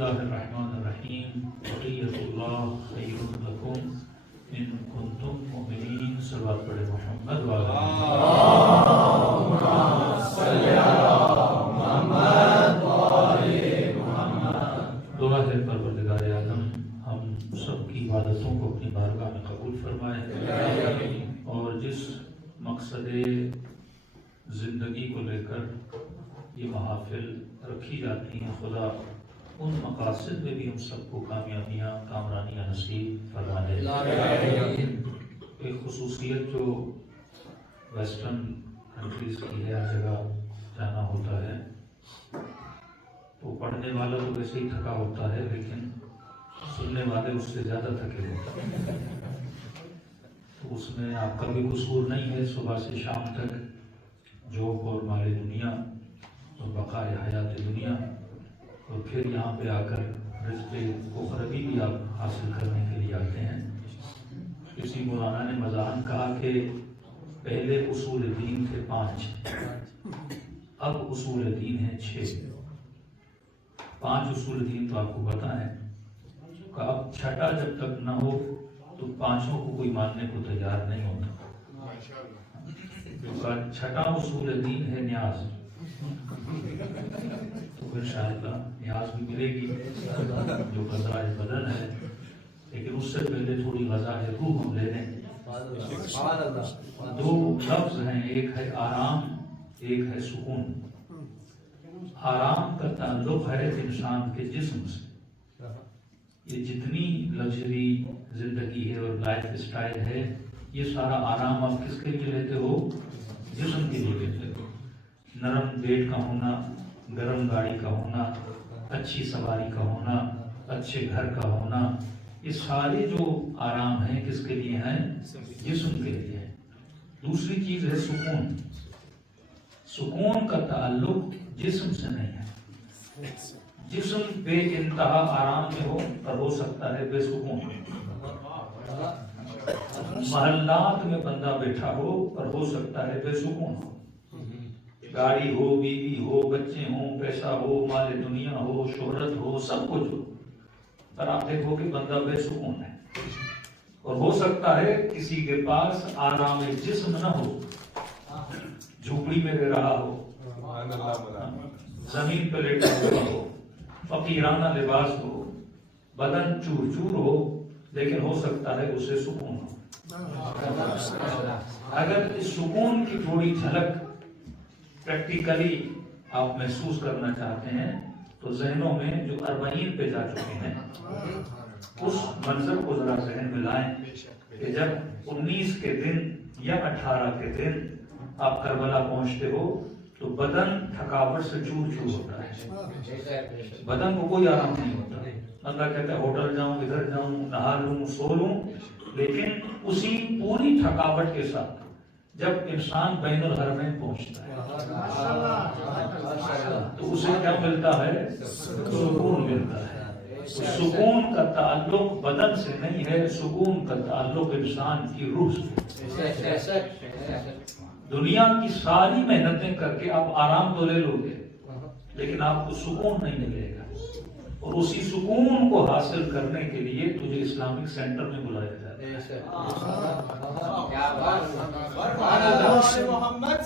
الله الرحمن الرحيم بقية الله خير لكم إن كنتم مؤمنين صلوات پڑھے محمد وعلى اللهم صل على محمد وآل محمد. دعا ہے پروردگار عالم ہم سب کی عبادتوں کو اپنی بارگاہ میں قبول فرمائے اور جس مقصد زندگی کو لے کر یہ محافل رکھی جاتی ہیں خدا ان مقاصد میں بھی ہم سب کو کامیابیاں کامرانیاں نصیب فرما دے. ایک خصوصیت جو ویسٹرن کنٹریز کی ہے ہر جگہ جانا ہوتا ہے تو پڑھنے والا تو ویسے ہی تھکا ہوتا ہے لیکن سننے والے اس سے زیادہ تھکے ہوتے ہیں. تو اس میں آپ کا بھی قصور نہیں ہے. صبح سے شام تک جوب اور مال دنیا اور بقائے حیات دنیا اور پھر یہاں پہ آ کر رزق اخروی بھی آپ حاصل کرنے کے لیے آتے ہیں. کسی مولانا نے مزاحاً کہا کہ پہلے اصول دین تھے 5 اب اصول دین ہیں 6. 5 اصول دین تو آپ کو پتہ ہے کہ اب چھٹا جب تک نہ ہو تو 5 کو کوئی ماننے کو تیار نہیں ہوتا. چھٹا اصول دین ہے نیاز. تو انشاءاللہ نیاز بھی ملے گی جو غذائے بدن ہے لیکن اس سے پہلے تھوڑی غذائے روح ہم لے لیں. 2 لفظ ہیں ایک ہے آرام ایک ہے سکون. آرام کا تعلق ہے انسان کے جسم سے. یہ جتنی لگژری زندگی ہے اور لائف اسٹائل ہے یہ سارا آرام آپ کس کے لیے لیتے ہو؟ جسم کے لیے لیتے ہو. نرم بیڈ کا ہونا گرم گاڑی کا ہونا اچھی سواری کا ہونا اچھے گھر کا ہونا یہ سارے جو آرام ہیں کس کے لیے ہیں؟ جسم کے لیے ہیں. دوسری چیز ہے سکون. سکون کا تعلق جسم سے نہیں ہے. جسم بے انتہا آرام میں ہو اور ہو سکتا ہے بے سکون. محلات میں بندہ بیٹھا ہو اور ہو سکتا ہے بے سکون ہو. گاڑی ہو بیوی ہو بچے ہوں پیسہ ہو مال دنیا ہو شہرت ہو سب کچھ ہو پر آپ دیکھو کہ بندہ بے سکون ہے. اور ہو سکتا ہے کسی کے پاس آرام جسم نہ ہو جھوپڑی میں رہ رہا ہو زمین پہ لیٹا ہوا ہو فقیرانہ لباس ہو بدن چور چور ہو لیکن ہو سکتا ہے اسے سکون ہو. اگر اس سکون کی تھوڑی جھلک پریکٹیکلی آپ محسوس کرنا چاہتے ہیں تو ذہنوں میں جو 40 پہ جا چکے ہیں اس منظر کو ذرا ذہن میں لائیں کہ جب 19 کے دن یا 18 کے دن آپ کربلا پہنچتے ہو تو بدن تھکاوٹ سے چور چور ہوتا ہے. بدن کو کوئی آرام نہیں ہوتا. بندہ کہتا ہے ہوٹل جاؤں ادھر جاؤں نہا لوں سو لوں لیکن اسی پوری تھکاوٹ کے ساتھ جب انسان بین الحرمین پہنچتا ہے تو اسے کیا ملتا ہے؟ سکون ملتا ہے. سکون کا تعلق بدن سے نہیں ہے. سکون کا تعلق انسان کی روح سے. دنیا کی ساری محنتیں کر کے آپ آرام تو لے لو گے لیکن آپ کو سکون نہیں ملے گا. اور اسی سکون کو حاصل کرنے کے لیے تجھے اسلامک سینٹر میں بلایا جاتا ہے. محمد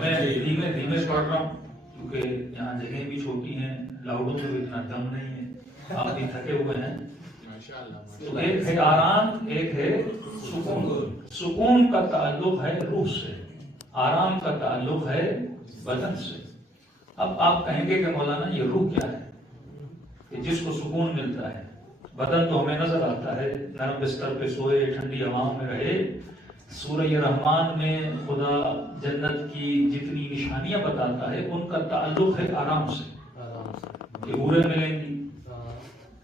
میں دھیمے دھیمے پڑھ رہا ہوں کیونکہ یہاں جگہیں بھی چھوٹی ہیں لاؤڈوں میں بھی اتنا دم نہیں ہے. آپ بھی تھکے ہوئے ہیں. تو ایک ہے آرام ایک ہے سکون. سکون کا تعلق ہے روح سے. آرام کا تعلق ہے بدن سے. اب آپ کہیں گے کہ مولانا یہ روح کیا ہے کہ جس کو سکون ملتا ہے؟ بدن تو ہمیں نظر آتا ہے نرم بستر پہ سوئے ٹھنڈی ہواؤں میں رہے. سورہ رحمان میں خدا جنت کی جتنی نشانیاں بتاتا ہے ان کا تعلق ہے آرام سے. کہ حوریں ملیں گی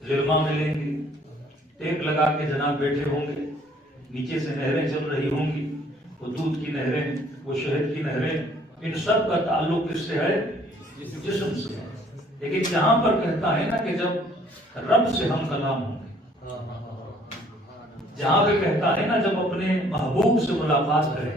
غلماں ملیں گی ٹیک لگا کے جناب بیٹھے ہوں گے نیچے سے نہریں چل رہی ہوں گی وہ دودھ کی نہریں وہ شہد کی نہریں. ان سب کا تعلق کس سے ہے؟ جسم سے. لیکن جہاں پر کہتا ہے نا کہ جب رب سے ہم کلام ہوں گے جہاں پہ کہتا ہے نا جب اپنے محبوب سے ملاقات کریں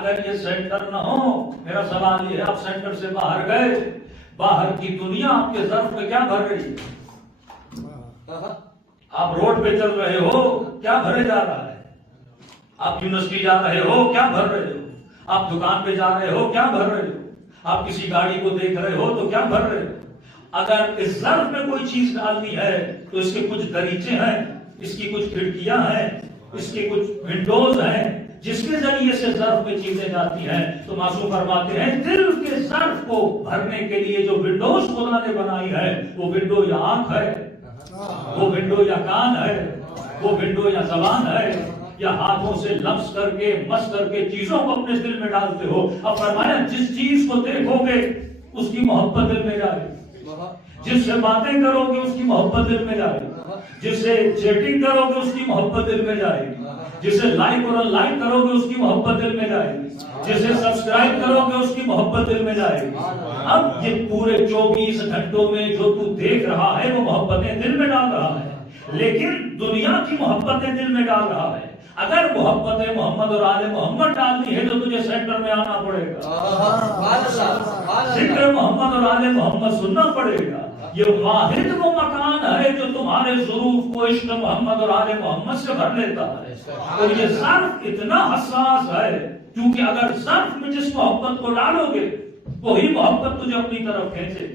اگر یہ سینٹر نہ ہو، میرا سوال یہ ہے، آپ سینٹر سے باہر گئے، باہر کی دنیا آپ کے ظرف میں کیا بھر رہی ہے؟ آپ روڈ پہ چل رہے ہو، کیا بھرے جا رہا ہے؟ آپ یونیورسٹی جا رہے ہو، کیا بھر رہے ہو؟ آپ دکان پہ جا رہے ہو، کیا بھر رہے ہو؟ آپ کسی گاڑی کو دیکھ رہے ہو تو کیا بھر رہے ہو؟ اگر اس ظرف میں کوئی چیز ڈالنی ہے تو اس کے کچھ دریچے ہیں، اس کی کچھ کھڑکیاں ہیں، اس کے کچھ ونڈوز ہیں جس کے ذریعے سے ظرف میں چیزیں جاتی ہیں. تو معصوم فرماتے ہیں دل کے ظرف کو بھرنے کے لیے جو ونڈوز خدا نے بنائی ہے، وہ ونڈو یا آنکھ ہے، وہ ونڈو یا کان ہے، وہ ونڈو یا زبان ہے، یا ہاتھوں سے لمس کر کے مس کر کے چیزوں کو اپنے دل میں ڈالتے ہو. اب فرمایا جس چیز کو دیکھو گے اس کی محبت دل میں جائے، جس سے باتیں کرو گے اس کی محبت دل میں جائے، جس سے چیٹنگ کرو گے اس کی محبت دل میں جائے گی، جسے لائک اور ان لائک کرو گے اس کی محبت دل میں جائے گی، جسے سبسکرائب کرو گے اس کی محبت دل میں جائے گی. اب یہ پورے 24 گھنٹوں میں جو تو دیکھ رہا ہے وہ محبتیں دل میں ڈال رہا ہے، لیکن دنیا کی محبتیں دل میں ڈال رہا ہے. اگر محبت محمد اور آل محمد ڈالنی ہے تو تجھے سینٹر میں آنا پڑے گا، ذکر محمد اور آل محمد سننا پڑے گا. یہ واحد وہ مکان ہے جو تمہارے ظروف کو عشق محمد اور آل محمد سے بھر لیتا ہے. اور یہ ظرف اتنا حساس ہے کیونکہ اگر ظرف میں جس محبت کو ڈالو گے وہی محبت تجھے اپنی طرف کھینچے،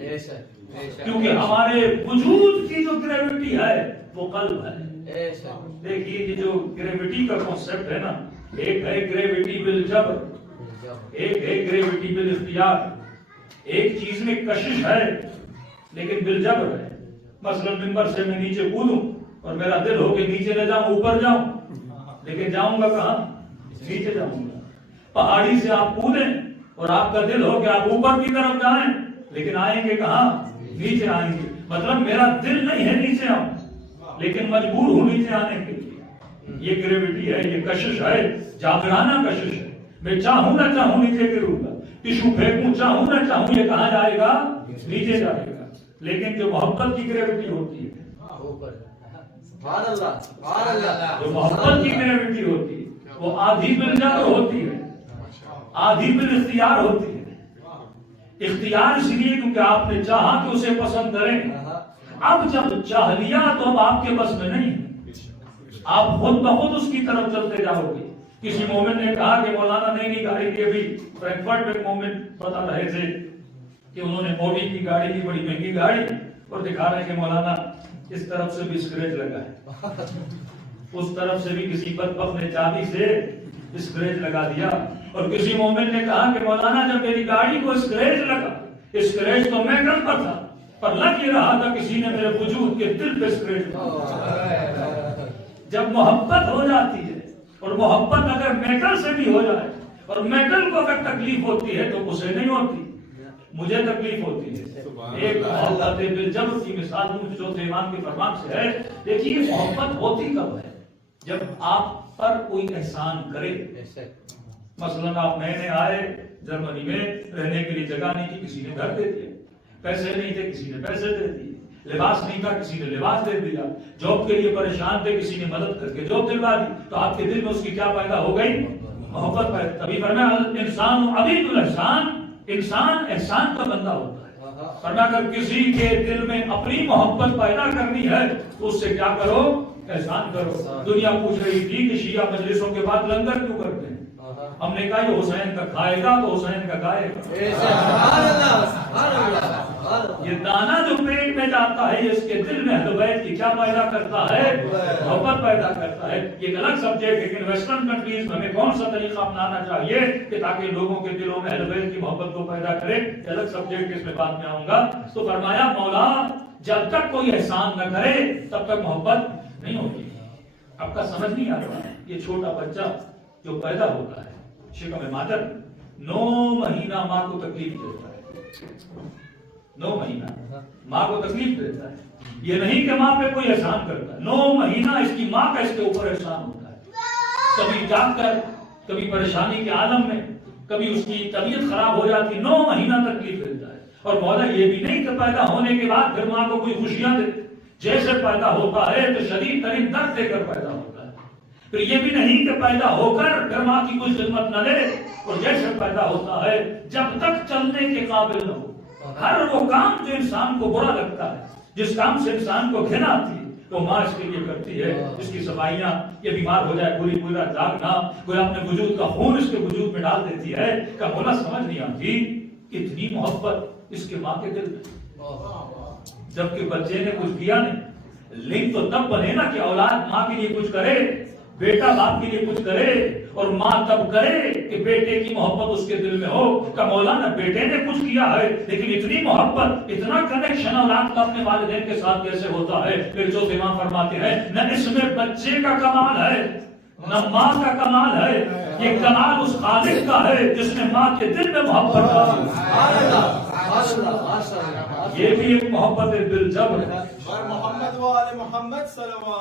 کیونکہ ہمارے وجود کی جو گریوٹی ہے وہ قلب ہے. دیکھیے یہ جو گریوٹی کا کانسیپٹ ہے نا، ایک ہے گریوٹی بالجبر، ایک ہے گریوٹی بالاختیار. ایک چیز میں کشش ہے لیکن بالجبر ہے. مثلا ممبر سے میں نیچے کودوں اور میرا دل ہو کہ نیچے نہ جاؤں اوپر جاؤں، لیکن جاؤں گا کہاں؟ نیچے جاؤں گا. پہاڑی سے آپ کودیں اور آپ کا دل ہو کہ آپ اوپر کی طرف جائیں، لیکن آئیں گے کہاں؟ نیچے آئیں گے. مطلب میرا دل نہیں ہے نیچے آؤں، لیکن مجبور ہوں نیچے آنے کے لیے. یہ گریوٹی ہے، یہ کشش ہے، جاگرانہ کشش ہے. میں چاہوں نہ چاہوں نیچے گروں گا، ٹشو پھینکوں چاہوں نہ چاہوں یہ کہاں جائے گا؟ نیچے جائے گا. لیکن جو محبت کی گریوٹی ہوتی ہے، جو محبت کی گریوٹی ہوتی ہے وہ آدھی بالجبر ہوتی ہے، آدھی بالاختیار ہوتی ہے. اختیار اس لیے کیونکہ آپ نے چاہا کہ اسے پسند کریں. اب جب چاہ لیا تو اب آپ کے بس میں نہیں، آپ خود بخود اس کی طرف چلتے جاؤ گے. کسی مومن نے کہا کہ مولانا نئی گاڑی کی، ابھی فرینکفرٹ میں مومن بتا رہے تھے کہ انہوں نے موڈی کی گاڑی کی، بڑی مہنگی گاڑی، اور دکھا رہے کہ مولانا اس طرف سے بھی اسکریچ لگا ہے، اس طرف سے بھی کسی بدبخت نے چابی سے اسکریچ لگا دیا. اور کسی مومن نے کہا کہ مولانا جب میری گاڑی کو اسکریچ لگا، اسکریچ تو میں کر پر تھا پر لگ یہ رہا تھا کسی نے میرے وجود کے دل پہ اسکریچ لگا. جب محبت ہو جاتی ہے اور محبت اگر میٹل سے بھی ہو جائے، اور میٹل کو اگر تکلیف ہوتی ہے تو اسے نہیں ہوتی، مجھے تکلیف ہوتی ہے. ایک محبت بالجبر کی مثال چوتھے امام کے فرمان سے ہے. دیکھیے محبت ہوتی کب ہے؟ جب آپ پر کوئی احسان کرے. مثلا آپ نئے نئے آئے، جرمنی میں رہنے کے لیے جگہ نہیں تھی، کسی نے گھر دے دیا. پیسے نہیں تھے، کسی نے پیسے دے دیے. لباس نہیں تھا، کسی نے لباس دے دیا. جاب کے لیے پریشان تھے، کسی نے مدد کر کے جاب دلوا دی. تو آپ کے دل میں اس کی کیا پیدا ہو گئی؟ محبت پیدا. تبھی فرمایا انسان عبید الاحسان، انسان احسان کا بندہ ہوتا ہے. فرمایا اگر کسی کے دل میں اپنی محبت پیدا کرنی ہے تو اس سے کیا کرو؟ احسان کرو. دنیا پوچھ رہی تھی کہ شیعہ مجلسوں کے بعد لنگر کیوں کرتے ہیں؟ ہم نے کہا یہ حسین کا کھائے گا تو حسین کا گائے گا. یہ دانا جو پیٹ میں جاتا ہے اس کے دل میں اہل بیت کی کیا پیدا کرتا ہے؟ محبت پیدا کرتا ہے. یہ ایک الگ سبجیکٹ ہے، لیکن ویسٹرن کنٹریز میں ہمیں کون سا طریقہ اپنانا چاہیے کہ تاکہ لوگوں کے دلوں میں اہل بیت کی محبت کو پیدا کرے. یہ الگ سبجیکٹ، اس میں بعد میں آؤں گا. تو فرمایا مولا جب تک کوئی احسان نہ کرے تب تک محبت نہیں ہوتی. آپ کا سمجھ نہیں آ رہا ہے. یہ چھوٹا بچہ جو پیدا ہوتا ہے شکم مادر، 9 مہینہ ماں کو تکلیف دیتا ہے. 9 مہینہ ماں کو تکلیف دیتا ہے. یہ نہیں کہ ماں پہ کوئی احسان کرتا ہے. 9 مہینہ اس کی ماں کا اس کے اوپر احسان ہوتا ہے. کبھی جاگ کر، کبھی پریشانی کے عالم میں، کبھی اس کی طبیعت خراب ہو جاتی. 9 مہینہ تکلیف دیتا ہے. اور مولا یہ بھی نہیں کہ پیدا ہونے کے بعد پھر ماں کو کوئی خوشیاں دے. جیسے پیدا ہوتا ہے تو شدید ترین درد دے کر پیدا ہوتا ہے. پھر یہ بھی نہیں کہ پیدا ہو کر پھر ماں کی کوئی خدمت نہ لے، اور جیسے پیدا ہوتا ہے جب تک چلنے کے قابل نہ ہو، ہر وہ کام جو انسان کو برا لگتا ہے، جس کام سے انسان کو گھن آتی ہے، وہ ماں اس کے لیے کرتی ہے، اس کی صفائیاں، یہ بیمار ہو جائے پوری رات جاگنا، کوئی اپنے وجود کا خون اس کے وجود میں ڈال دیتی ہے، کہ مولا سمجھ نہیں آتی اتنی محبت اس کے ماں کے دل میں، جبکہ بچے نے کچھ کیا نہیں۔ لنک تو تب بنے نا کہ اولاد ماں کے لیے کچھ کرے، بیٹا باپ کے لیے کچھ کرے، اور ماں تب کرے کہ بیٹے کی محبت اس کے دل میں ہو، کہ مولانا بیٹے نے کچھ کیا ہے لیکن اتنی محبت، اتنا کنیکشن اولاد کا اپنے والدین کے ساتھ کیسے ہوتا ہے؟ پھر جو امام فرماتے ہیں نہ اس میں بچے کا کمال ہے نہ ماں کا کمال ہے، یہ کمال اس خالق کا ہے جس نے ماں کے دل میں محبت ڈالی۔ یہ بھی ایک محبت بالجبر ہے۔ محمد و آل محمد صلوات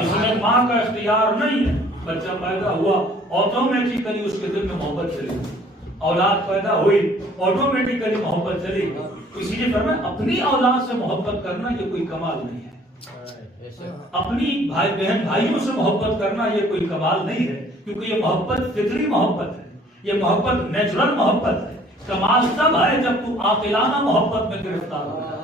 اس میں ماں کا اختیار نہیں ہے، بچہ پیدا ہوا آٹومیٹکلی اس کے دل میں محبت چلی، اولاد پیدا ہوئی آٹومیٹکلی محبت چلی۔ اسی لیے فرمایا اپنی اولاد سے محبت کرنا یہ کوئی کمال نہیں ہے، اپنی بھائی بہن بھائیوں سے محبت کرنا یہ کوئی کمال نہیں ہے، کیونکہ یہ محبت فطری محبت ہے، یہ محبت نیچرل محبت ہے۔ کمال تب ہے جب تو عاقلانہ محبت میں گرفتار ہو جائے،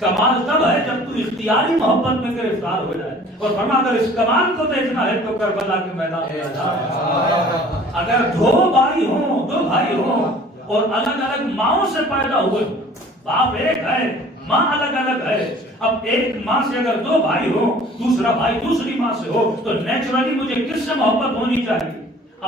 کمال تب ہے جب تو اختیاری محبت میں گرفتار ہو جائے۔ اور فرما اگر اس کمال کو دیکھنا ہے تو کربلا کے میدان میں جا، اگر دو بھائی ہوں اور الگ الگ ماؤں سے پیدا ہوئے، باپ ایک ہے ماں الگ الگ ہے، اب ایک ماں سے اگر دو بھائی ہو، دوسرا بھائی دوسری ماں سے ہو، تو نیچرلی مجھے کس سے محبت ہونی چاہیے؟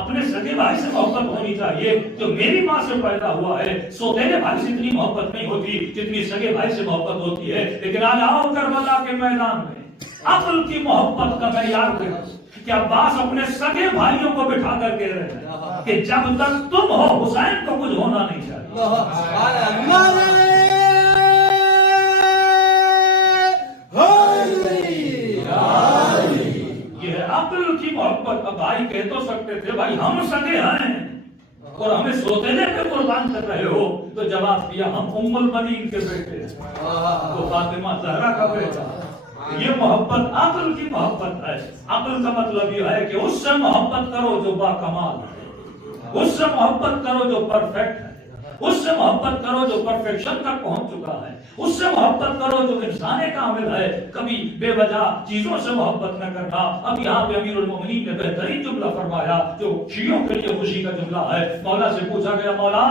اپنے سگے بھائی سے محبت ہونی چاہیے جو میری ماں سے پیدا ہوا ہے۔ سوتیلے بھائی سے اتنی محبت نہیں ہوتی جتنی سگے بھائی سے محبت ہوتی ہے۔ لیکن آج آؤ کربلا کے میدان میں عقل کی محبت کا معیار دیکھو کہ عباس اپنے سگے بھائیوں کو بٹھا کر کہہ رہے ہیں کہ جب تک تم ہو حسین کو کچھ ہونا نہیں چاہیے۔ عقل کی محبت۔ اب بھائی کہہ تو سکتے تھے بھائی ہم سگے ہیں اور ہمیں سوتیلے پہ قربان کر رہے ہو، تو جواب دیا ہم ام البنین کے بیٹے ہیں، تو فاطمہ زہرا کا بیٹا۔ یہ محبت عقل کی محبت ہے۔ عقل کا مطلب یہ ہے کہ اس سے محبت کرو جو با کمال ہے، اس سے محبت کرو جو پرفیکٹ ہے، اس سے محبت کرو جو پرفیکشن تک پہنچ چکا ہے، اس سے محبت کرو جو انسان کامل ہے۔ کبھی بے وجہ چیزوں سے محبت نہ کرنا۔ اب یہاں پہ امیر المومنین نے بہترین جملہ فرمایا جو شیعوں کے لیے خوشی کا جملہ ہے۔ مولا سے پوچھا گیا مولا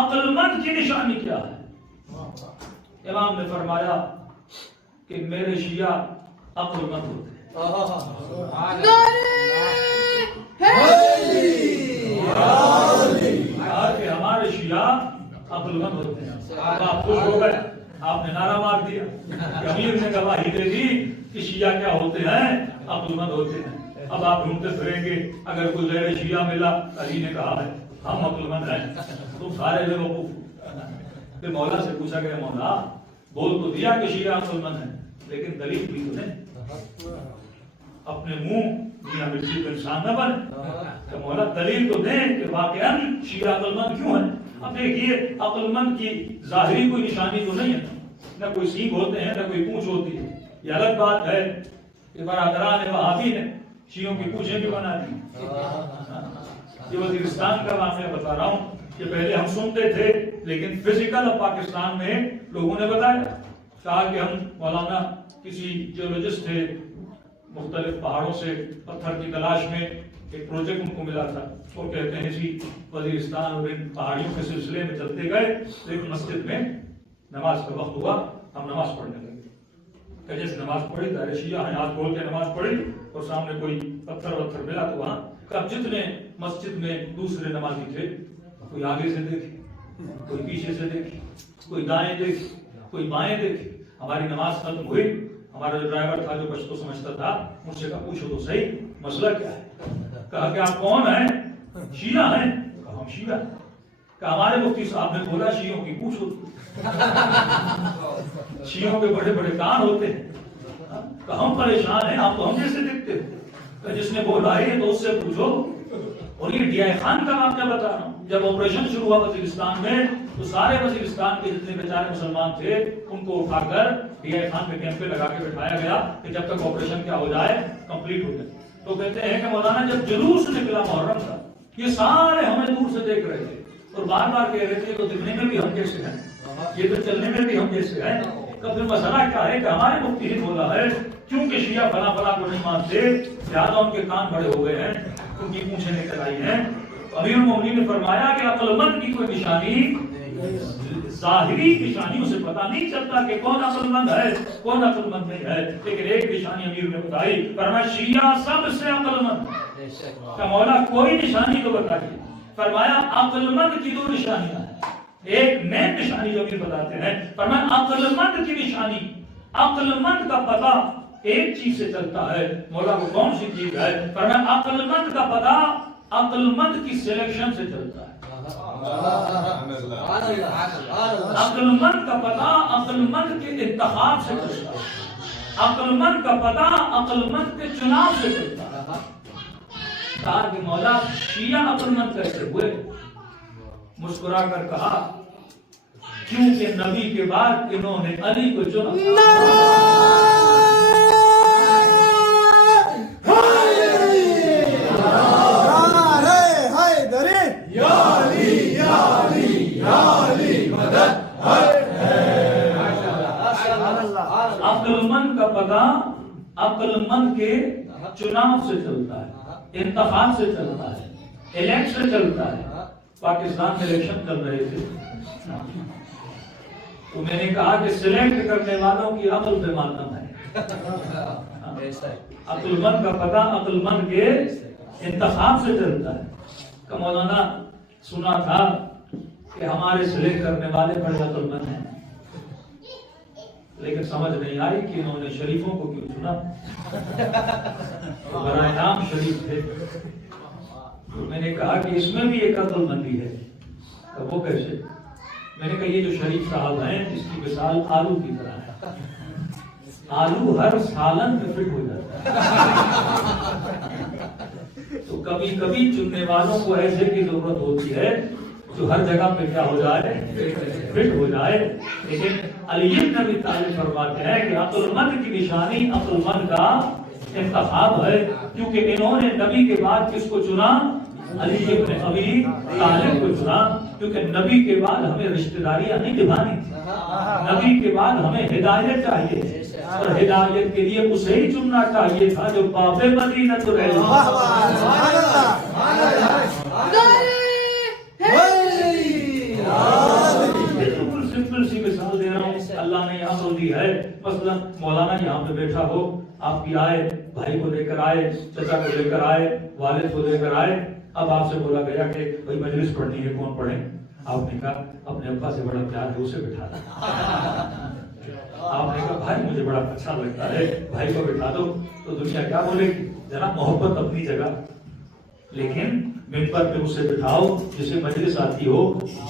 عقل مند کی نشانی کیا ہے؟ امام نے فرمایا کہ میرے شیعہ عقل مند ہوتے کہ ہمارے شیعہ عقل مند ہوتے ہیں۔ آپ خوش ہو گئے، آپ نے نعرہ مار دیا کہ امیر نے گواہی دے دی کہ شیعہ کیا ہوتے ہیں؟ عقل مند ہوتے ہیں۔ اب آپ ڈھونڈتے پھریں گے اگر کوئی غیر شیعہ ملا، علی نے کہا ہے ہم عقل مند ہیں، تم سارے بیوقوف۔ پھر مولا سے پوچھا گیا مولا بول تو دیا کہ شیعہ عقل مند ہیں، لیکن دلیل بھی تو نہیں، اپنے منہ میاں مرچی کو انسان نہ بنے، تو مولا دلیل تو دیں کہ واقعاً شیعہ عقل مند کیوں ہیں۔ اب دیکھیے عقل مند کی ظاہری کوئی نشانی تو نہیں ہے، نہ کوئی سینگ ہوتے ہیں نہ کوئی پونچھ ہوتی ہے، یہ الگ بات ہے کہ برادران وہابی نے شیعوں کی پونچھیں بھی بنا دی۔ یہ وزیرستان کا واقعہ بتا رہا ہوں کہ پہلے ہم سنتے تھے لیکن فزیکل اب پاکستان میں لوگوں نے بتایا، کہا کہ ہم مولانا کسی جیولوجسٹ تھے، مختلف پہاڑوں سے پتھر کی تلاش میں ایک پروجیکٹ ان کو ملا تھا، اور کہتے ہیں جی وزیرستان اور ان پہاڑیوں کے سلسلے میں چلتے گئے، ایک مسجد میں نماز کا وقت ہوا، ہم نماز پڑھنے لگے، کہ جیسے نماز پڑھی تو شیعہ ہیں ہاتھ کھول کے نماز پڑھی اور سامنے کوئی پتھر وتھر ملا تو وہاں اب جتنے مسجد میں دوسرے نمازی تھے، کوئی آگے سے دیکھے، کوئی پیچھے سے دیکھے، کوئی دائیں دیکھے، کوئی بائیں دیکھے۔ ہماری نماز ختم ہوئی، ہمارا جو ڈرائیور تھا جو پشتو سمجھتا تھا مجھ سے کہا پوچھو تو صحیح مسئلہ کیا ہے؟ کہا کہ آپ کون ہیں؟ شیعہ ہیں؟ کہا ہم شیعہ ہیں۔ کہ ہمارے مفتی صاحب نے بولا شیعوں کی پوچھ ہوتی، شیعوں کے بڑے بڑے کان ہوتے ہیں، کہ ہم پریشان ہیں، آپ تو ہم جیسے دیکھتے ہیں۔ کہ جس نے بولا ہے تو اس سے پوچھو۔ اور یہ ڈی آئی خان کا واقعہ بتا رہا ہوں، جب آپریشن شروع ہوا وزیرستان میں تو سارے وزیرستان کے جتنے بیچارے مسلمان تھے ان کو اٹھا کر ڈی آئی خان کے کیمپ پہ لگا کے بٹھایا گیا کہ جب تک آپریشن کیا ہو جائے کمپلیٹ ہو جائے. تو کہتے ہیں کہ مولانا جب جلوس نکلا محرم کا یہ سارے ہمیں دور سے دیکھ رہے تھے اور بار بار کہہ رہے تھے تو دکھنے میں بھی ہم جیسے ہیں, یہ تو چلنے میں بھی ہم جیسے ہیں. پھر مسئلہ کیا ہے کہ ہمارے مفتی نے بولا ہے کیونکہ شیعہ فلاں فلاں کو نہیں مانتے لہٰذا ان کے کان بڑے ہو گئے ہیں, ان کی پونچھیں نکل آئی ہیں. امیر المومنین نے فرمایا کہ عقل مند کی کوئی نشانی ظاہری نشانیوں سے پتہ نہیں چلتا کہ کون عقل مند ہے کون عقل مند نہیں ہے, لیکن ایک نشانی امیر نے بتائی, فرمایا شیعہ سب سے عقل مند. کہ مولا کوئی نشانی تو بتائیے. فرمایا عقل مند کی دو نشانیاں ہیں. ایک مین نشانی جو امیر بتاتے ہیں, فرمایا عقل مند کی نشانی, عقل مند کا پتہ ایک چیز سے چلتا ہے. مولا وہ کون سی چیز ہے؟ فرمایا عقل مند کا پتہ عقل مند کی سلیکشن سے چلتا ہے. عقل مند کا پتہ عقل مند کے انتخاب سے چلتا ہے. عقل مند کا پتہ عقل مند کے چناؤ سے چلتا ہے. کہا کہ مولا شیعہ عقل مند کیسے ہوئے؟ مسکرا کر کہا کیونکہ نبی کے بعد انہوں نے علی کو چنا. عقل مند کا پتہ عقل مند کے چناؤ سے چلتا ہے, انتخاب سے چلتا ہے, الیکٹ سے چلتا ہے. پاکستان میں الیکشن چل رہے تھے تو میں نے کہا کہ سلیکٹ کرنے والوں کی عقل پہ ماتم ہے. عقل مند کا پتہ عقل مند کے انتخاب سے چلتا ہے. کہ مولانا سنا تھا کہ ہمارے سلیکٹ کرنے والے بڑے عقل مند ہیں, لیکن سمجھ نہیں آئی کہ انہوں نے شریفوں کو کیوں چنا. برائے نام شریف تھے. تو میں نے کہا کہ اس میں بھی ایک عقل مندی ہے. کہ وہ کیسے؟ میں نے کہا یہ جو شریف صاحب ہیں اس کی مثال آلو کی طرح ہے. آلو ہر سالن میں فٹ ہو جاتا ہے. تو کبھی کبھی چننے والوں کو ایسے کی ضرورت ہوتی ہے جو ہر جگہ پہ کیا ہو جائے فٹ ہو جائے. لیکن علی بن ابی طالب فرماتے ہیں کہ عقل مند کی نشانی عقل مند کا انتخاب ہے, کیونکہ انہوں نے نبی کے بعد کس کو چنا؟ علی بن ابی طالب کو چنا. کیونکہ نبی کے بعد ہمیں رشتہ داریاں نہیں نبھانی, نبی کے بعد ہمیں ہدایت چاہیے, اور ہدایت کے لیے اسے ہی چننا چاہیے تھا جو باب مدینہ تو رہے. بالکل سمپل سی مثال دے رہا ہوں. اللہ نے یہاں کو دی ہے. مثلا مولانا یہاں پہ بیٹھا ہو, آپ بھی آئے, بھائی کو لے کر آئے, چچا کو لے کر آئے, والد کو لے کر آئے. اب آپ سے بولا گیا کہ بھائی مجلس پڑھنی ہے, کون پڑھے؟ آپ نے کہا اپنے ابا سے بڑا پیار ہے اسے بٹھا دو. آپ نے کہا بھائی مجھے بڑا اچھا لگتا ہے, بھائی کو بٹھا دو. تو دنیا کیا بولے گی؟ ذرا محبت اپنی جگہ, لیکن ممبر پہ اسے بٹھاؤ جسے مجلس آتی ہو,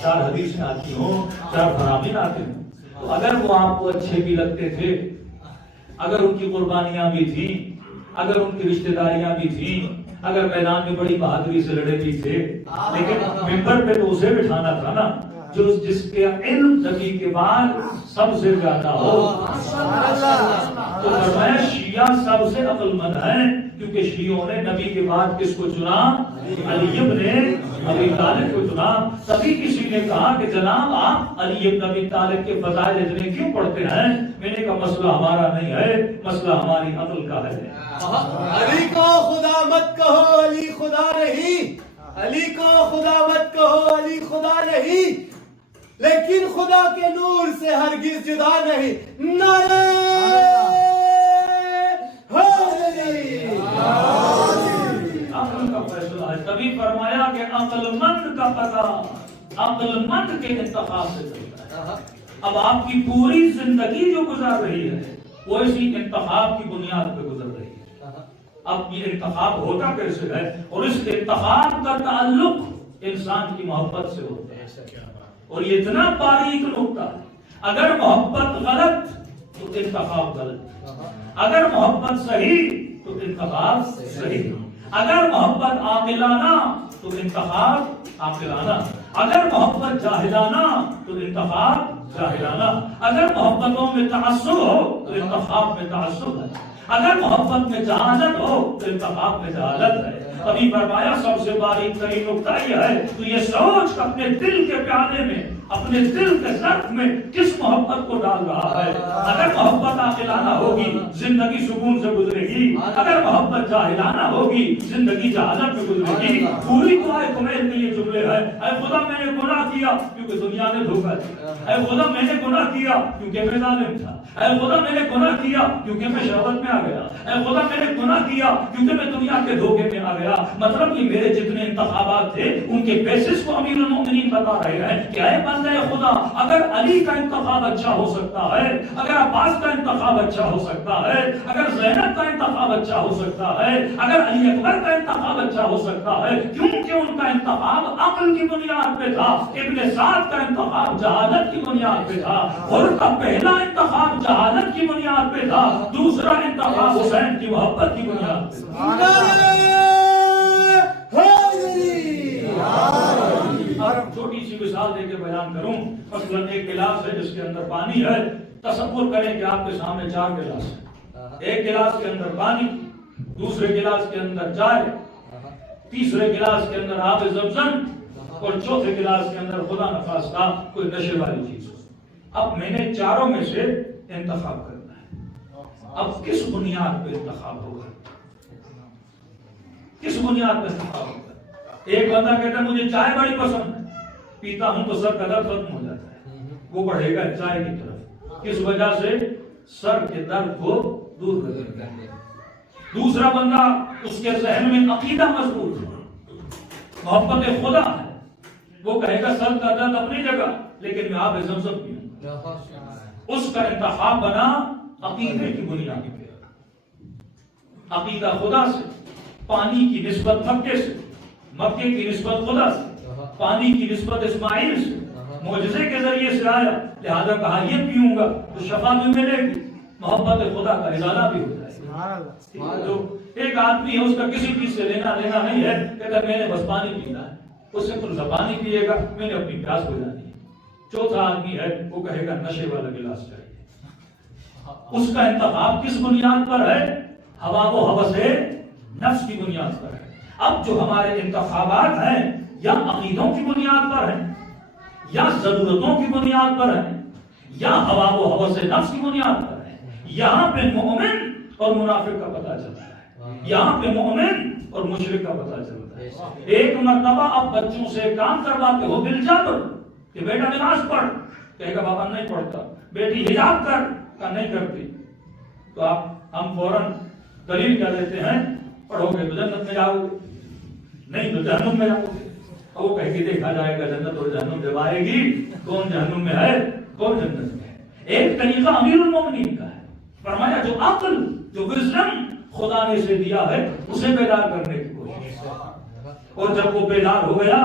4 حدیثیں آتی ہوں, 4 فرامین آتے ہوں. تو اگر وہ آپ کو اچھے بھی لگتے تھے, اگر ان کی قربانیاں بھی تھیں, اگر ان کی رشتہ داریاں بھی تھیں, اگر میدان میں بڑی بہادری سے لڑے بھی تھے, لیکن ممبر پہ تو اسے بٹھانا تھا نا جو جس کے علم نبی کے بعد سب سے زیادہ ہو. تو فرمایا شیعہ سب سے عقل مند ہیں, کیونکہ شیعوں نے نبی کے بعد کس کو چنا؟ علی بن ابی طالب کو چنا. تبھی کسی نے کہا کہ جناب آپ علی بن ابی طالب کے فضائل اتنے کیوں پڑھتے ہیں؟ میں نے کہا مسئلہ ہمارا نہیں ہے, مسئلہ ہماری عقل کا ہے. علی کو خدا مت کہو, علی خدا نہیں. علی کو خدا مت کہو, علی خدا نہیں, لیکن خدا کے نور سے ہرگز جدا نہیں. نعرہ عقل کا فیصلہ ہے. تبھی فرمایا کہ عقل مند کا پتہ عقل مند کے انتخاب سے چلتا ہے. اب آپ کی پوری زندگی جو گزر رہی ہے وہ اسی انتخاب کی بنیاد پہ گزر رہی ہے. اب یہ انتخاب ہوتا کیسے ہے؟ اور اس انتخاب کا تعلق انسان کی محبت سے ہوتا ہے. اور یہ اتنا باریک نقطہ ہے. اگر محبت غلط تو انتخاب غلط, اگر محبت صحیح تو انتخاب صحیح, اگر محبت عاقلانہ تو انتخاب عاقلانہ, اگر محبت جاہلانہ تو انتخاب جاہلانہ، اگر محبتوں میں تعصب ہو تو انتخاب میں تعصب ہے، اگر محبت میں جہالت ہو تو انتخاب میں جہالت ہے۔ تبھی فرمایا سب سے باریک ترین نکتہ یہ ہے تو یہ سوچ اپنے دل کے پیالے میں، اپنے دل کے ظرف میں کس محبت کو ڈال رہا ہے۔ اگر محبت عاقلانہ ہوگی زندگی سکون سے گزرے گی، اگر محبت جاہلانہ ہوگی زندگی جہالت میں گزرے گی۔ پوری دعائے کمیل کے یہ جملے ہیں، اے خدا میں نے گناہ کیا کیونکہ دنیا نے دھوکہ دیا، اے خدا میں نے گناہ کیا کیونکہ میں ظالم تھا، اے خدا میں نے گناہ کیا کیونکہ میں شہوت میں آ گیا، اے خدا میں نے گناہ کیا کیونکہ میں دنیا کے دھوکے میں آ گیا۔ مطلب یہ میرے جتنے انتخابات تھے ان کے بیسس کو امیر المومنین بتا رہے ہیں کہ اے بندے خدا، اگر علی کا انتخاب اچھا ہو سکتا ہے، اگر عباس کا انتخاب اچھا ہو سکتا ہے، اگر زینب کا انتخاب اچھا ہو سکتا ہے، اگر علی اکبر کا انتخاب اچھا ہو سکتا ہے، کیونکہ ان کا انتخاب عقل کی بنیاد پہ تھا، ابن سعد کا انتخاب جہالت کی بنیاد پہ تھا، اور کا پہلا انتخاب جہالت کی بنیاد پہ تھا، دوسرا انتخاب حسین کی محبت کی بنیاد پہ تھا۔ چھوٹی سی مثال دے کے بیان کروں، مثلاً ایک گلاس ہے جس کے اندر پانی ہے، تصور کریں کہ آپ کے سامنے 4 گلاس ہیں، ایک گلاس کے اندر پانی، دوسرے گلاس کے اندر چائے، تیسرے گلاس کے اندر آب زمزم، اور چوتھے گلاس کے اندر خدا نخواستہ کوئی نشے والی چیز ہو۔ اب میں نے چاروں میں سے انتخاب کرنا ہے، اب کس بنیاد پہ انتخاب ہوگا، کس بنیاد پہ انتخاب ہوگا؟ ایک بندہ کہتا ہے مجھے چائے بڑی پسند ہے، پیتا ہوں تو سر کا درد ختم ہو جاتا ہے، وہ بڑھے گا چائے کی طرف، کس وجہ سے؟ سر کے درد کو دور کرے گا۔ دوسرا بندہ اس کے ذہن میں عقیدہ مضبوط ہے، محبت خدا ہے، وہ کہے گا سر کا درد اپنی جگہ لیکن میں آب زمزم پیوں گا۔ اس کا انتخاب بنا عقیدے کی بنیاد پہ، عقیدہ خدا سے، پانی کی نسبت مکے سے، مکے کی نسبت خدا سے، پانی کی نسبت اسماعیل سے، معجزے کے ذریعے سے آیا لہذا کہا یہ پیوں گا تو شفا بھی ملے گی، محبت خدا کا ازالہ بھی ہو جائے گا۔ جو ایک آدمی ہے اس کا کسی چیز سے لینا دینا نہیں ہے، کہتا میں نے بس پانی پینا ہے، اس سے کل پانی پیے گا، میں نے اپنی پیاس بجھانی ہے۔ چوتھا آدمی ہے وہ کہے گا نشے والا گلاس چاہیے، اس کا انتخاب کس بنیاد پر ہے؟ ہوا و ہوس نفس کی بنیاد پر ہے۔ اب جو ہمارے انتخابات ہیں یا عقیدوں کی بنیاد پر ہیں، یا ضرورتوں کی بنیاد پر ہیں، یا ہوا و ہوس نفس کی بنیاد پر ہیں، یہاں پہ مومن اور منافق کا پتہ چلتا ہے، یہاں پہ مومن اور مشرک کا پتہ چلتا ہے۔ ایک مرتبہ اب بچوں سے کام کرواتے ہو بالجبر کہ بیٹا نماز پڑھ، کہے گا بابا نہیں پڑھتا، بیٹی حجاب کر، کہ نہیں کرتی، تو ہم فوراً دلیل کیا دیتے ہیں؟ پڑھو گے تو جنت میں جاؤ گے، نہیں تو جہنم میں جاؤ گے۔ اور وہ کہے گی دیکھا جائے گا جنت اور جہنم جب آئے گی کون جہنم میں ہے کون جنت میں ہے۔ ایک طریقہ امیر المومنین کا ہے، فرمایا جو عقل جو وزڈم خدا نے اسے دیا ہے اسے بیدار کرنے کی کوشش، اور جب وہ بیدار ہو گیا،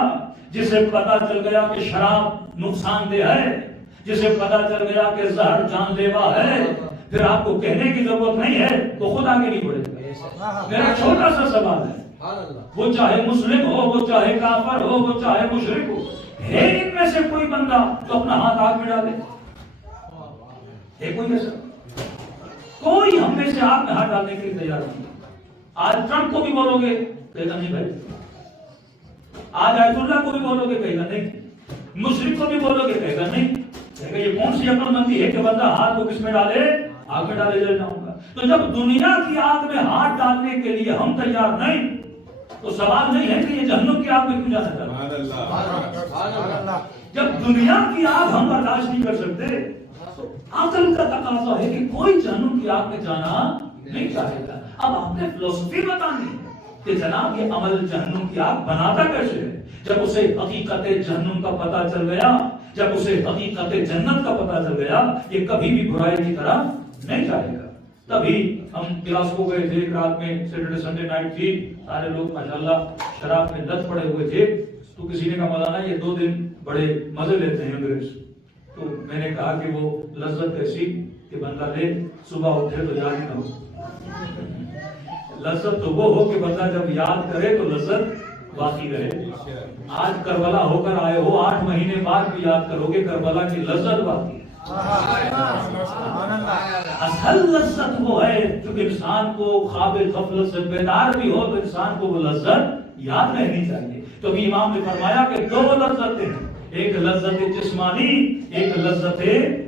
جسے پتا چل گیا کہ شراب نقصان دہ ہے، جسے پتا چل گیا کہ زہر جان لیوا ہے، پھر آپ کو کہنے کی ضرورت نہیں ہے تو خدا کے نہیں پڑے گا۔ میرا چھوٹا سا سوال ہے، وہ چاہے مسلم ہو، وہ چاہے کافر ہو، وہ چاہے مشرک ہو، ہے ان میں سے کوئی بندہ جو اپنا ہاتھ آگ میں ڈالے؟ ہے کوئی ایسا؟ کوئی ہم میں سے آگ میں ہاتھ ڈالنے کے لیے تیار نہیں۔ آج ٹرمپ کو بھی بولو گے کہے گا نہیں بھائی، آج آیت اللہ کو بھی بولو گے کہے گا نہیں، مشرک کو بھی بولو گے کہے گا نہیں، کہے گا یہ کون سی عقل مندی ہے کہ بندہ ہاتھ کو کس میں ڈالے؟ آگ میں ڈالے جل جاؤں گا۔ تو جب دنیا کی آگ میں ہاتھ ڈالنے کے لیے ہم تیار نہیں تو سوال نہیں ہے کہ یہ جہنم کی آگ میں کیوں جانا چاہتا ہے۔ جب دنیا کی آگ ہم برداشت نہیں کر سکتے تو عقل کا تقاضا ہے کہ کوئی جہنم کی آگ میں جانا نہیں چاہے گا۔ اب آپ نے فلسفی بتانی ہے کہ جناب یہ عمل جہنم کی آگ بناتا کیسے ہے؟ جب اسے حقیقت جہنم کا پتہ چل گیا، جب اسے حقیقت جنت کا پتہ چل گیا، یہ کبھی بھی برائی کی طرف نہیں جائے گا۔ تبھی ہم کلاس کو گئے تھے، ایک رات میں سیٹرڈے سنڈے نائٹ تھی، سارے لوگ ماشاءاللہ شراب میں لت پڑے ہوئے تھے، تو کسی نے کہا مولانا یہ 2 دن بڑے مزے لیتے ہیں انگریز، تو میں نے کہا کہ وہ لذت ایسی کہ بندہ لے صبح اٹھے تو یاد نہ ہو۔ لذت تو وہ ہو کہ بندہ جب یاد کرے تو لذت باقی رہے. آج کربلا ہو کر آئے ہو، 8 مہینے بعد بھی یاد کرو گے کربلا کی لذت باقی ہے. اصل لذت وہ ہے جو انسان کو خواب غفلت سے بیدار بھی ہو تو انسان کو وہ لذت یاد رہنی چاہیے. تو بھی امام نے فرمایا کہ 2 لذتیں ہیں، ایک لذت جسمانی، ایک لذت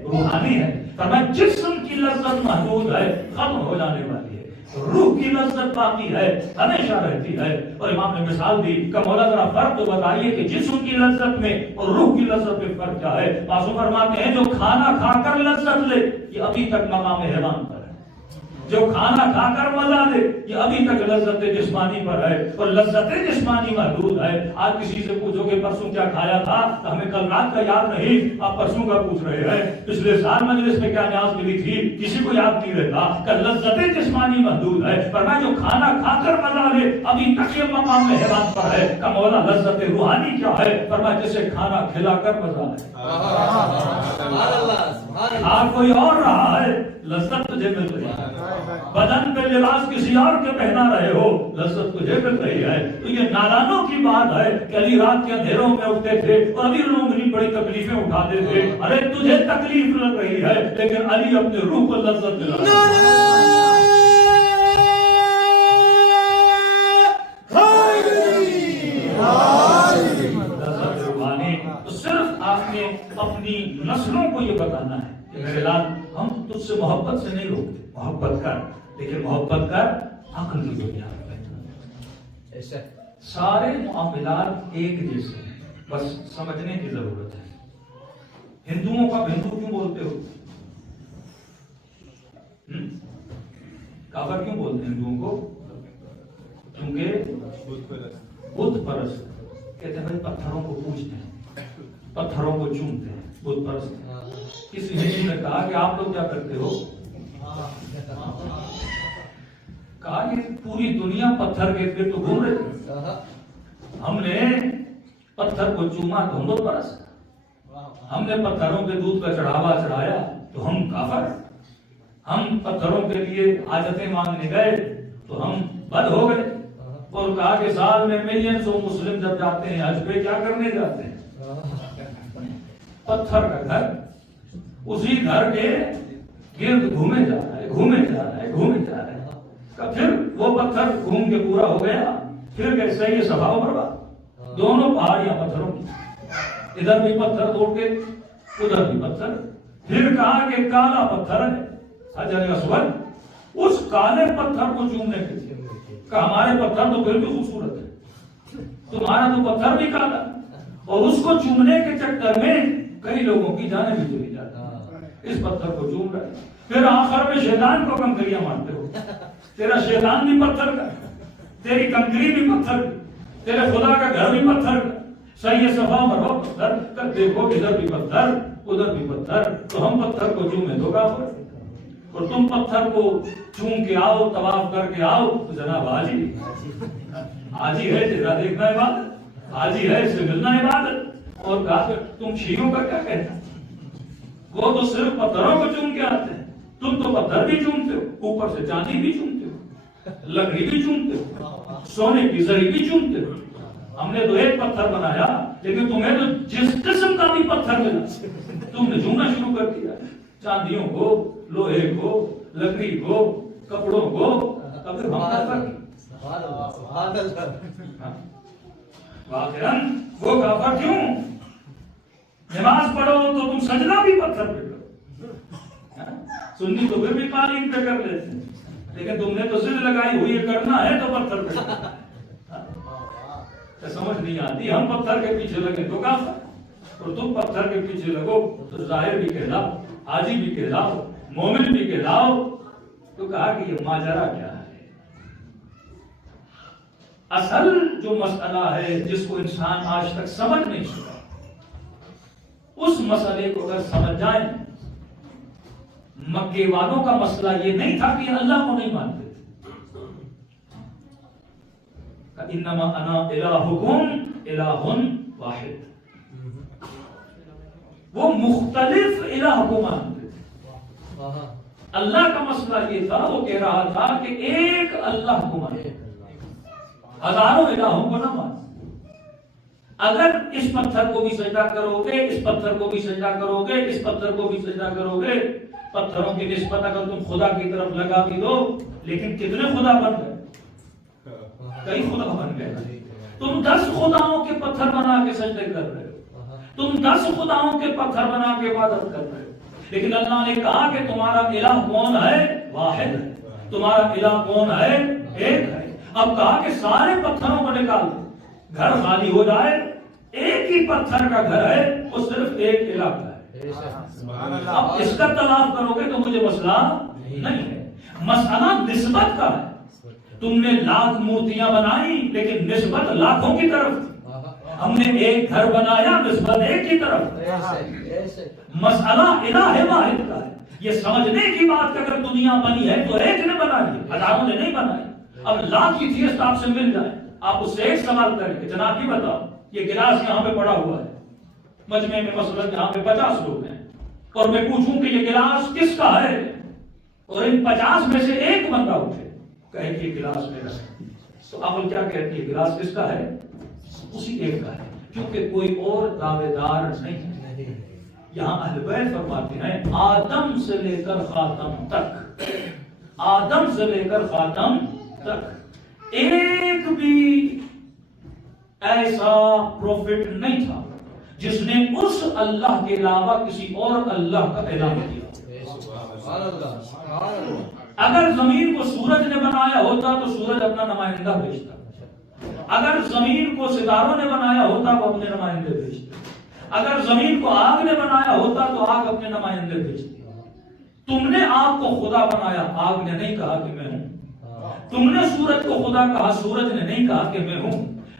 روحانی ہے. فرمایا جسم کی لذت محدود ہے، ختم ہو جانے والی ہے، روح کی لذت باقی ہے، ہمیشہ رہتی ہے. اور امام نے مثال دی کہ مولا ذرا فرق تو بتائیے کہ جسم کی لذت میں اور روح کی لذت میں فرق کیا ہے. معصوم فرماتے ہیں جو کھانا کھا کر لذت لے یہ ابھی تک مقام حیوان پر ہے، جو کھانا کھا کر مزہ لے یہ ابھی تک لذت جسمانی پر ہے، اور لذت جسمانی محدود ہے. آج کسی سے پوچھو کہ پرسوں کیا کھایا تھا تو ہمیں کل رات کا یاد نہیں، آپ پرسوں کا پوچھ رہے ہیں. پچھلے سال مجلس میں کیا نیاز ملی تھی کسی کو یاد نہیں رہتا کہ لذت جسمانی محدود ہے. فرمایا جو کھانا کھا کر مزہ لے ابھی تک یہ مقام حیوان پر ہے. کہ مولا لذت روحانی کیا ہے؟ فرمایا جسے کھانا کھلا کر مزہ لے. آپ کوئی اور رہا ہے لذت تجھے مل رہی ہے، بدن پہ لباس کسی اور کے پہنا رہے ہو لذت تجھے مل رہی ہے. تو یہ نادانوں کی بات ہے کہ علی رات کے اندھیروں میں اٹھتے تھے اور امیر المومنین بڑی تکلیفیں اٹھاتے تھے. ارے تجھے تکلیف لگ رہی ہے لیکن علی اپنے روح کو لذت دلا رہا ہے. صرف آپ نے اپنی نسلوں کو یہ بتانا ہے کہ میرے لال ہم تجھ سے محبت سے نہیں روکتے، محبت کر، لیکن محبت کر عقل کی دنیا میں. سارے معاملات ایک جیسے ہیں، بس سمجھنے کی ضرورت ہے. ہندوؤں کا ہندو کیوں بولتے ہو؟ کافر کیوں بولتے ہیں ہندوؤں کو؟ کیونکہ بت پرست کہتے ہیں بھائی پتھروں کو پوجتے ہیں، پتھروں کو چومتے ہیں، بت پرست. کسی ہندو نے کہا کہ آپ لوگ کیا کرتے ہو؟ کہا کہ پوری دنیا پتھر کے پھر تو گھوم رہے تھے، ہم نے پتھر کو چوما تو ہم بت پرست، ہم نے پتھروں پہ دودھ کا چڑھاوا چڑھایا تو ہم کافر، ہم پتھروں کے لیے حاجتیں مانگنے گئے تو ہم بد ہو گئے. اور کہا کہ سال میں ملینز مسلم جب جاتے ہیں حج پہ کیا کرنے جاتے ہیں؟ پتھر کا گھر، اسی گھر کے گرد گھومے جا رہا ہے، گھومے جا رہا ہے، گھومے جا رہا ہے. پھر وہ پتھر گھوم کے پورا ہو گیا، پھر کیسے یہ صفا و مروا دونوں پہاڑیاں پتھروں کی، ادھر بھی پتھر توڑ کے ادھر بھی پتھر. پھر کہا کہ کالا پتھر ہے حجر اسود، اس کالے پتھر کو چومنے کے لیے کہ ہمارے پتھر تو پھر بھی خوبصورت ہے، تمہارا تو پتھر بھی کالا، اور اس کو چومنے کے چکر میں کئی لوگوں کی جانیں بھی چلی جاتی، اس پتھر کو چوم رہے. پھر آخر میں شیطان کو کنکریاں مارتے ہو، تیرا شیطان بھی پتھر کا، تیری کنکری بھی پتھر کی، تیرے خدا کا گھر بھی پتھر کا. صحیح صفا مروا پتھر کر دیکھو، ادھر بھی پتھر ادھر بھی پتھر، تو ہم پتھر کو چومے تو کافر، اور تم پتھر کو چوم کے آؤ، طواف کر کے آؤ تو جناب حاجی، حاجی ہے تیرا دیکھنا عبادت، حاجی ہے اسے ملنا عبادت. اور کہا کہ تم شیعوں کا کیا کہنا، وہ تو صرف پتھروں کو چوم کے آتے ہیں، تم تو پتھر بھی چومتے ہو، اوپر سے چاندی بھی چومتے ہو، لکڑی بھی چومتے ہو، سونے کی زری بھی چومتے ہو. ہم نے تو ایک پتھر بنایا لیکن تمہیں تو جس قسم کا بھی پتھر ملا تم نے چومنا شروع کر دیا، چاندیوں کو، لوہے کو، لکڑی کو، کپڑوں کو. اب ہم وہ کافر کیوں؟ نماز پڑھو تو تم سجدہ بھی پتھر پہ کرو، سنی تو پھر بھی قالین پہ کر لیتے ہیں، لیکن تم نے تو ضد لگائی ہوئی ہے کرنا ہے تو پتھر پہ کرو. سمجھ نہیں آتی، ہم پتھر کے پیچھے لگے تو کافر، اور تم پتھر کے پیچھے لگو تو ظاہر بھی کہلاؤ، حاجی بھی کہلاؤ، مومن بھی کہلاؤ. تو کہا کہ یہ ماجرا کیا ہے؟ اصل جو مسئلہ ہے جس کو انسان آج تک سمجھ نہیں سکا، اس مسئلے کو اگر سمجھ جائیں. مکے والوں کا مسئلہ یہ نہیں تھا کہ اللہ کو نہیں مانتے تھے، انما انا الہکم الہ واحد، وہ مختلف الہ کو مانتے تھے. اللہ کا مسئلہ یہ تھا، وہ کہہ رہا تھا کہ ایک اللہ کو مانے، ہزاروں الہوں کو نہ مانے. اگر اس پتھر کو بھی سجدہ کرو گے، اس پتھر کو بھی سجدہ کرو گے، اس پتھر کو بھی سجدہ کرو گے، پتھروں کی نسبت اگر تم خدا کی طرف لگا بھی دو، لیکن کتنے خدا بن گئے؟ کئی خدا بن گئے۔ تم 10 خداؤں کے پتھر بنا کے سجدے کر رہے ہو، تم 10 خداؤں کے پتھر بنا کے عبادت کر رہے ہو، لیکن اللہ نے کہا کہ تمہارا الہ کون ہے؟ واحد ہے۔ تمہارا الہ کون ہے؟ ایک ہے۔ اب کہا کہ سارے پتھروں کو نکال دو، گھر خالی ہو جائے، ایک ہی پتھر کا گھر ہے، وہ صرف ایک الہ کا ہے۔ اب اس کا طلاق کرو گے تو مجھے مسئلہ نہیں ہے، مسئلہ نسبت کا ہے۔ تم نے لاکھ مورتیاں بنائی لیکن نسبت لاکھوں کی طرف تھی، ہم نے ایک گھر بنایا نسبت ایک کی طرف۔ مسئلہ الہ واحد کا ہے۔ یہ سمجھنے کی بات کہ اگر دنیا بنی ہے تو ایک نے بنائی، ہزاروں نے نہیں بنائی۔ اب لاکھ کی تھیرسٹ آپ سے مل جائے، آپ اس سے ایک سوال کریں کہ جناب یہ بتاؤ، یہ گلاس یہاں پہ پڑا ہوا ہے، مجمع میں مثلا یہاں پہ 50 لوگ ہیں، اور میں پوچھوں کہ یہ گلاس کس کا ہے، اور ان 50 میں سے ایک بندہ اٹھے کہے کہ یہ گلاس میرا ہے، تو عقل کیا کہتی ہے؟ گلاس کس کا ہے؟ اسی ایک کا ہے، کیونکہ کوئی اور دعوے دار نہیں ہے۔ یہاں اہل بیت فرماتے ہیں آدم سے لے کر خاتم تک، آدم سے لے کر خاتم تک ایک بھی ایسا پروفٹ نہیں تھا جس نے اس اللہ کے علاوہ کسی اور اللہ کا اعلان کیا۔ اگر زمین کو سورج نے بنایا ہوتا تو سورج اپنا نمائندہ بھیجتا، اگر زمین کو ستاروں نے بنایا ہوتا وہ اپنے نمائندے بھیجتے، اگر زمین کو آگ نے بنایا ہوتا تو آگ اپنے نمائندے بھیجتی۔ تم نے آگ کو خدا بنایا، آگ نے نہیں کہا کہ میں ہوں۔ تم نے سورج کو خدا کہا، سورج نے نہیں کہا کہ میں ہوں۔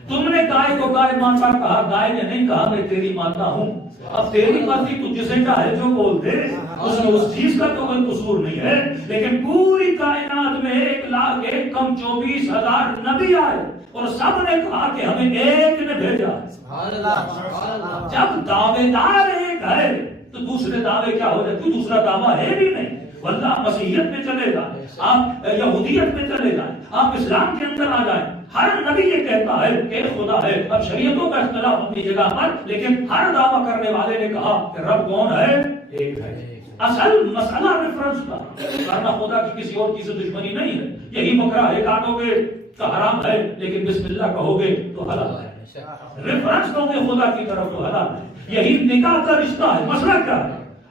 تم نے گائے کو گائے ماتا کہا، گائے نے نہیں کہا میں تیری ماتا ہوں۔ اب تیری مرضی، تو جسے چاہے جو بول دے، اس میں اس چیز کا تو کوئی قصور نہیں ہے، لیکن پوری کائنات میں 1,24,000 نبی آئے اور سب نے کہا کہ ہمیں ایک نے بھیجا ہے۔ جب دعوے دار ایک ہے تو دوسرے دعوے کیا ہو جائے؟ کوئی دوسرا دعویٰ ہے بھی نہیں۔ ورنہ مسیحیت میں چلے جائیں، آپ یہودیت میں چلے جائیں، آپ اسلام کے اندر آ جائیں، ہر نبی یہ کہتا ہے کہ خدا ہے۔ اب شریعتوں کا اختلاف اپنی جگہ پر، لیکن ہر دعویٰ کرنے والے نے کہا کہ رب کون ہے؟ ایک ہے۔ اصل مسئلہ ریفرنس کا، ورنہ خدا کی کسی اور چیز سے دشمنی نہیں ہے۔ یہی بکرا ہے کاٹو گے تو حرام ہے، لیکن بسم اللہ کہو گے تو حلال ہے۔ ریفرنس دو گے خدا کی طرف تو حلال ہے۔ یہی نکاح کا رشتہ ہے۔ مسئلہ کیا ہے؟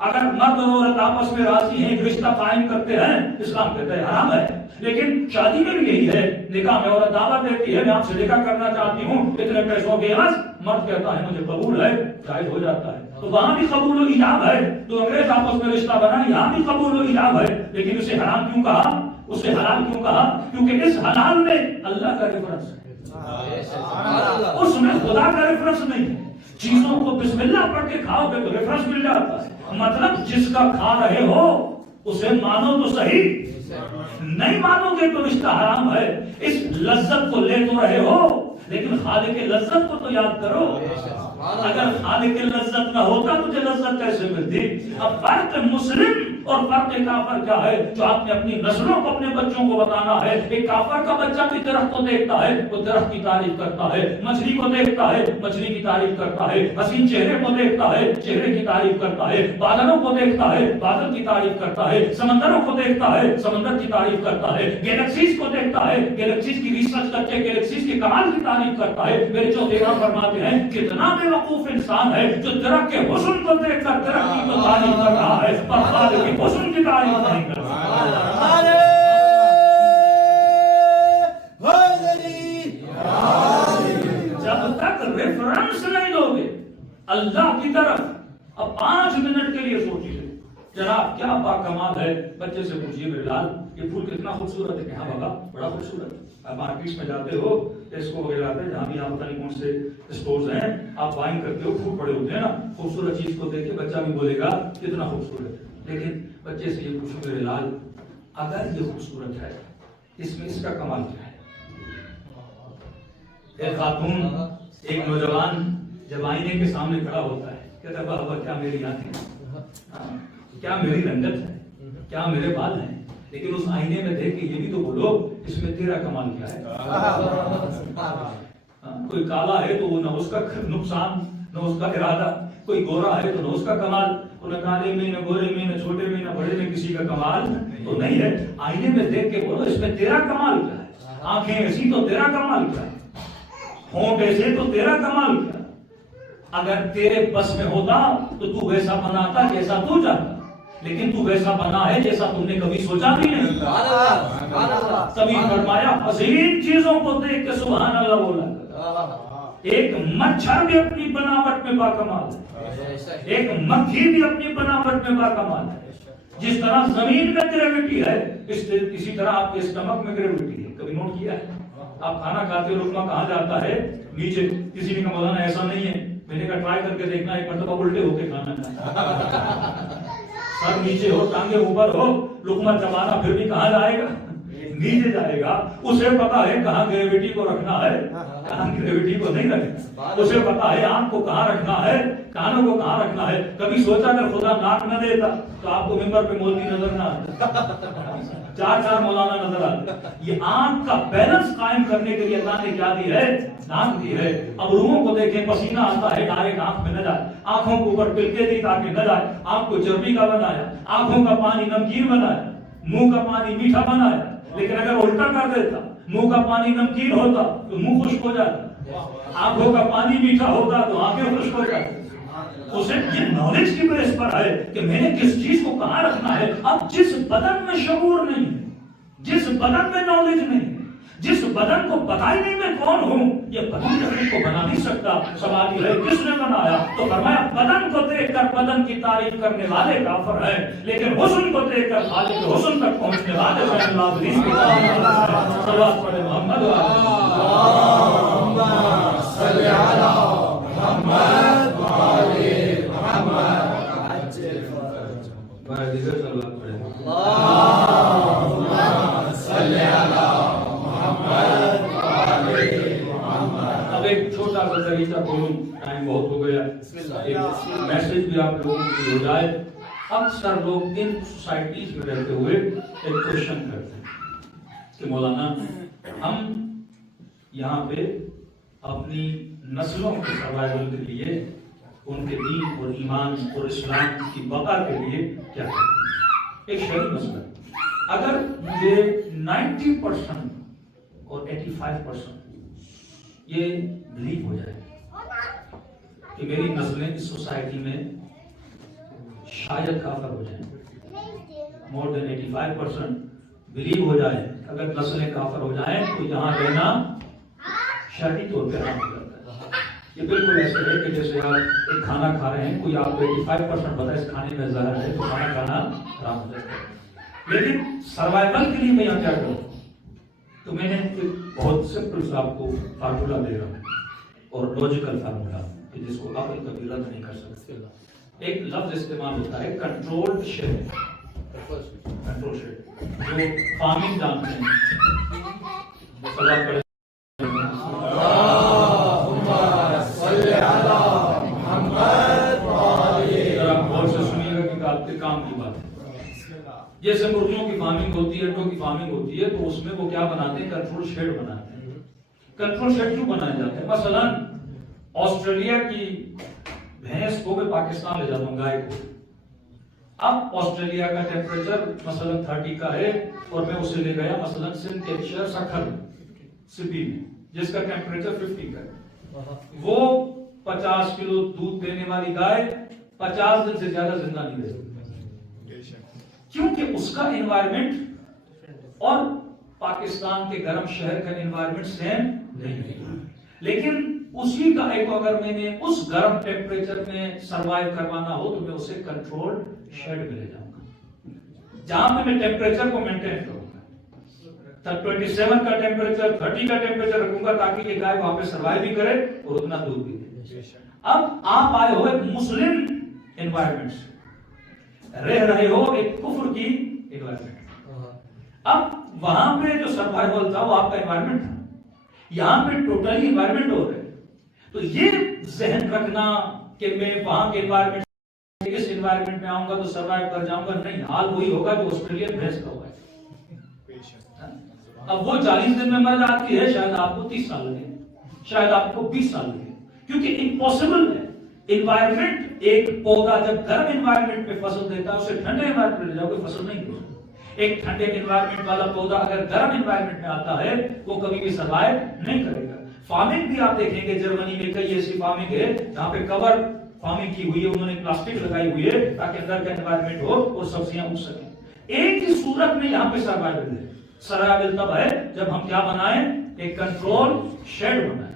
اگر مرد اور عورت آپس میں راضی ہیں، ایک رشتہ قائم کرتے ہیں، اسلام کہتا ہے حرام ہے، لیکن شادی میں بھی یہی ہے۔ نکاح میں عورت دعوت دیتی ہے میں آپ سے نکاح کرنا چاہتی ہوں اتنے پیسوں کے عوض، مرد کہتا ہے مجھے قبول ہے، جائز ہو جاتا ہے۔ تو وہاں بھی قبول و ایجاب ہے۔ تو انگریز آپس میں رشتہ بنا، یہاں بھی قبول و ایجاب ہے، لیکن اسے حرام کیوں کہا؟ اسے حلال کیوں کہا؟ کیونکہ اس حلال میں اللہ کا ریفرنس ہے، اس میں خدا کا ریفرنس نہیں ہے۔ چیزوں کو بسم اللہ پڑھ کے کھاؤ گے تو ریفرنس مل جاتا ہے۔ مطلب جس کا کھا رہے ہو اسے مانو تو صحیح، نہیں مانو گے تو رشتہ حرام ہے۔ اس لذت کو لے تو رہے ہو لیکن خالق لذت کو تو یاد کرو۔ اگر خالق لذت نہ ہوتا تجھے لذت کیسے ملتی؟ اب فرق مسلم اور فرق کافر کیا ہے جو آپ نے اپنی نسلوں کو اپنے بچوں کو بتانا ہے؟ ایک کافر کا بچہ بھی درخت کو دیکھتا ہے، وہ درخت کی تعریف کرتا ہے، مچھلی کو دیکھتا ہے، مچھلی کی تعریف کرتا ہے، حسین چہرے کو دیکھتا ہے، چہرے کی تعریف کرتا ہے، بادلوں کو دیکھتا ہے، بادل کی تعریف کرتا ہے، سمندروں کو دیکھتا ہے، سمندر کی تعریف کرتا ہے، گیلیکسیز کو دیکھتا ہے، گیلیکسیز کی ریسرچ کر کے گیلیکسیز کے کمال کی تعریف کرتا ہے۔ میرے جو امام فرماتے ہیں کتنا بے وقوف انسان ہے جو درخت کے حسن کو دیکھ کر درخت کی تو تعریف کر رہا ہے پر خالق کے حسن کی تعریف نہیں کر رہا۔ جب تک ریفرنس نہیں دو گے اللہ کی طرف، اب 5 منٹ کے لیے سوچیے جناب کیا باکمال ہے۔ بچے سے پوچھیے میرے لال یہ پھول کتنا خوبصورت ہے، کہ ہاں بابا بڑا خوبصورت ہے۔ آپ مارکیٹ میں جاتے ہو، ٹیسکو وغیرہ پہ جہاں بھی آپ پتہ نہیں کون سے اسٹورز ہیں، آپ بائنگ کرتے ہو، پھول پڑے ہوتے ہیں نا، خوبصورت چیز کو دیکھ کے بچہ بھی بولے گا کتنا خوبصورت ہے۔ لیکن بچے سے یہ پوچھو میرے لال اگر یہ خوبصورت ہے اس میں اس کا کمال کیا ہے؟ ایک خاتون، ایک نوجوان جب آئینے کے سامنے کھڑا ہوتا ہے کہتا ہے بابا کیا میری آنکھیں، کیا میری رنگت ہے، کیا میرے بال ہیں، لیکن اس آئینے میں دیکھ کے یہ بھی تو بولو اس میں تیرا کمال کیا ہے۔ کوئی کالا ہے تو وہ نہ اس کا نقصان نہ اس کا ارادہ، کوئی گورا ہے تو نہ اس کا کمال، نہ کالے میں نہ گورے میں نہ چھوٹے میں نہ بڑے میں کسی کا کمال تو نہیں ہے۔ آئینے میں دیکھ کے بولو اس میں تیرا کمال کیا ہے؟ آنکھیں ایسی تو تیرا کمال کیا ہے؟ ہونٹ ایسے تو تیرا کمال کیا ہے؟ اگر تیرے بس میں ہوتا تو تو ویسا بناتا جیسا تو چاہتا، لیکن تو ویسا بنا ہے جیسا تم نے کبھی سوچا بھی نہیں۔ تبھی فرمایا عظیم چیزوں کو دیکھ کے سبحان اللہ بولا۔ ایک مچھر بھی اپنی بناوٹ میں باکمال ہے، ایک مکھی بھی اپنی بناوٹ میں باکمال ہے۔ جس طرح زمین میں گریویٹی ہے اسی طرح آپ کے اسٹمک میں گریویٹی ہے۔ کبھی نوٹ کیا ہے؟ آپ کھانا کھاتے ہو رکما کہاں جاتا ہے؟ نیچے۔ کسی نے کہا مولانا ایسا نہیں ہے، میں نے کہا ٹرائی کر کے دیکھنا، ایک مرتبہ الٹے ہو کے کھانا کھانا، سر نیچے ہو ٹانگیں اوپر ہو، لقمہ چبانا پھر بھی کہاں جائے گا؟ نیچے جائے گا۔ اسے پتا ہے کہاں گریویٹی کو رکھنا ہے، کہاں گریویٹی کو نہیں رکھنا۔ اسے پتا ہے آنکھ کو کہاں رکھنا ہے، کانوں کو کہاں رکھنا ہے۔ کبھی سوچا اگر خدا ناک نہ دیتا تو آپ کو ممبر پہ مولوی نظر نہ آتا، چار مولانا نظر آتے۔ یہ آنکھ کا بیلنس قائم کرنے کے لیے اللہ نے کیا دی ہے؟ ناک دی ہے۔ اب روحوں کو دیکھیں، پسینہ آتا ہے ڈائریکٹ آنکھ میں نہ جائے، آنکھوں کے اوپر پلکے دی تاکہ نہ جائے۔ آنکھ کو چربی کا بنایا، آنکھوں کا پانی نمکین بنایا، منہ کا پانی میٹھا بنایا۔ لیکن اگر الٹا کر دیتا، منہ کا پانی نمکین ہوتا تو منہ خشک ہو جاتا، آنکھوں کا پانی میٹھا ہوتا تو آنکھیں خشک ہو جاتی۔ اسے یہ نالج کی بیس پر ہے کہ میں نے کس چیز کو کہاں رکھنا ہے۔ اب جس بدن میں شعور نہیں ہے، جس بدن میں نالج نہیں ہے، جس بدن کو پتہ ہی نہیں میں کون ہوں، یہ بدن اپنے کو بنا نہیں سکتا۔ سوال یہ ہے کس نے بنایا؟ تو فرمایا بدن کو دیکھ کر بدن کی تعریف کرنے والے کافر ہیں، لیکن حسن کو دیکھ کر خالق کے حسن تک پہنچنے والے صلوات پڑھے محمد اللہم صلی علی محمد وآلِ محمد۔ دیگر صلوات پڑھے اللہم صلی علی محمد وآلِ محمد۔ اب ایک چھوٹا سا طریقہ بولوں، ٹائم بہت ہو گیا، ایک میسج بھی آپ لوگوں کے لیے ہو جائے۔ اکثر لوگ ان سوسائٹیز میں رہتے ہوئے ایک کوشچن کرتے ہیں کہ مولانا ہم یہاں پہ اپنی نسلوں کے سروائیول کے لیے، ان کے دین اور ایمان اور اسلام کی بقا کے لیے کیا کریں؟ ایک شرعی مسئلہ، اگر مجھے 90% اور 85% یہ بلیو ہو جائے کہ میری نسلیں اس سوسائٹی میں شاید کافر ہو جائیں، مور دین 85% بلیو ہو جائے اگر نسلیں کافر ہو جائیں تو یہاں رہنا شرعی طور پہ حرام ہو جاتا ہے۔ یہ بالکل ایسے ہے کہ جیسے آپ ایک کھانا کھا رہے ہیں، کوئی آپ کو 85% پتا ہے اس کھانے میں زہر ہے تو کھانا کھانا حرام ہو جاتا ہے۔ لیکن سروائیول کے لیے میں یہاں کیا کروں؟ تو میں نے ایک بہت سمپل سا آپ کو فارمولا دے رہا ہوں، اور لاجیکل فارمولا جس کو عقل کبھی رد نہیں کر سکتے۔ ایک لفظ استعمال ہوتا ہے کنٹرول شیڈ، کنٹرول شیڈ جو فارمنگ جانتے ہیں۔ صلوات پڑھیں اللہم صلی علی محمد وآلہ۔ ذرا غور سے سنیے گا کہ آپ کے کام کی بات ہے۔ جیسے مرغیوں کی فارمنگ ہوتی ہے، انڈوں کی فارمنگ ہوتی ہے، تو اس میں وہ کیا بناتے ہیں؟ کنٹرول شیڈ بناتے ہیں۔ کنٹرول شیڈ کیوں بنائے جاتے ہیں؟ مثلا آسٹریلیا کی بھینس کو میں پاکستان لے جاتا ہوں، گائے کو۔ اب آسٹریلیا کا ٹیمپریچر مثلا 30 کا ہے اور میں اسے لے گیا مثلا سندھ کے شہر سکھر سپی میں جس کا ٹیمپریچر 50 کا ہے۔ وہ 50 کلو دودھ دینے والی گائے 50 دن سے زیادہ زندہ نہیں رہ سکتی، کیونکہ اس کا انوائرمنٹ اور پاکستان کے گرم شہر کا انوائرمنٹ سیم نہیں ہے۔ لیکن اسی کا ایک اگر میں نے اس گرم ٹیمپریچر میں سروائیو کروانا ہو تو میں اسے کنٹرول شیڈ میں لے جاؤں گا، جہاں پہ میں ٹیمپریچر کو مینٹین کروں گا، 27 کا ٹیمپریچر 30 کا ٹیمپریچر رکھوں گا تاکہ یہ گائے وہاں پہ سروائیو بھی کرے اور اتنا دودھ بھی دے۔ اب آپ آئے ہو ایک مسلم انوائرمنٹ سے، رہ رہے ہو ایک کفر کی انوائرمنٹ۔ اب وہاں پہ جو سروائیول تھا وہ آپ کا انوائرمنٹ تھا، یہاں پہ ٹوٹلی انوائرمنٹ ہو رہے۔ تو یہ ذہن رکھنا کہ میں وہاں کے انوائرمنٹ اس انوائرمنٹ میں آؤں گا تو سروائیو کر جاؤں گا، نہیں، حال وہی ہوگا جو آسٹریلین بھینس کا ہوا ہے۔ اب وہ 40 دن میں مر جاتی ہے، شاید آپ کو 30 سال لگے، شاید آپ کو 20 سال لگے، کیونکہ امپاسبل ہے۔ انوائرمنٹ، ایک پودا جب گرم انوائرمنٹ میں فصل دیتا ہے، اسے ٹھنڈے انوائرمنٹ میں لے جاؤ کوئی فصل نہیں دیتا۔ ایک ٹھنڈے انوائرمنٹ والا پودا اگر گرم انوائرمنٹ میں آتا ہے وہ کبھی بھی سروائیو نہیں کرے گا۔ فارمنگ بھی آپ دیکھیں گے جرمنی میں کئی ایسی فارمنگ ہے جہاں پہ کور فارمنگ کی ہوئی ہے، انہوں نے پلاسٹک لگائی ہوئی ہے تاکہ اندر کا انوائرمنٹ ہو اور سبزیاں اگ سکیں۔ ایک ہی صورت میں یہاں پہ سروائیول ہے۔ سروائیول تب ہے جب ہم کیا بنائیں، ایک کنٹرول شیڈ بنائیں،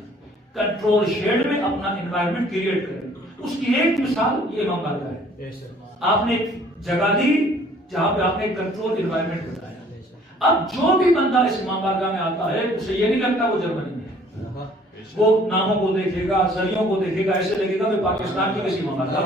کنٹرول شیڈ میں اپنا انوائرمنٹ کریٹ کریں۔ اس کی ایک مثال یہ امام بارگاہ ہے۔ آپ نے ایک جگہ دی جہاں پہ آپ نے کنٹرول انوائرمنٹ بنایا۔ اب جو بھی بندہ اس امام بارگاہ میں آتا ہے اسے یہ نہیں لگتا وہ جرمنی میں ہے، وہ ناموں کو دیکھے گا، سریوں کو دیکھے گا، ایسے لگے گا میں پاکستان کی کسی امام بارگاہ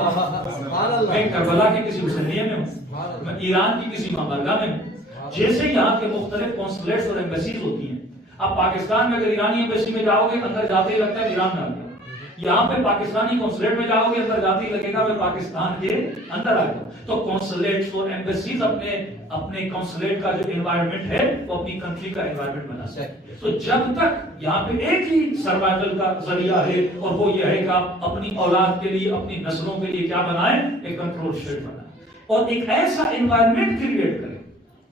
میں، میں کربلا کی کسی حسینیہ میں ہوں، میں ایران کی کسی امام بارگاہ میں ہوں۔ جیسے یہاں کے مختلف کونسلیٹس اور ایمبیسیز ہوتی ہیں، آپ پاکستان میں اگر ایرانی ایمبیسی میں جاؤ گے اندر جاتے ہی لگتا ہے ایران میں آ گیا، یہاں پہ پاکستانی کونسلیٹ میں جاؤ گے اندر جاتے ہی لگے گا میں پاکستان کے اندر آ گیا۔ تو کونسلیٹس اور ایمبیسیز اپنے کونسلیٹ کا جو انوائرمنٹ ہے وہ اپنی کنٹری کا انوائرمنٹ بنا سکتے۔ تو جب تک یہاں پہ ایک ہی سروائیول کا ذریعہ ہے اور وہ یہ ہے کہ آپ اپنی اولاد کے لیے، اپنی نسلوں کے لیے کیا بنائیں، ایک کنٹرول شیڈ بنائیں اور ایک ایسا انوائرمنٹ کریٹ کریں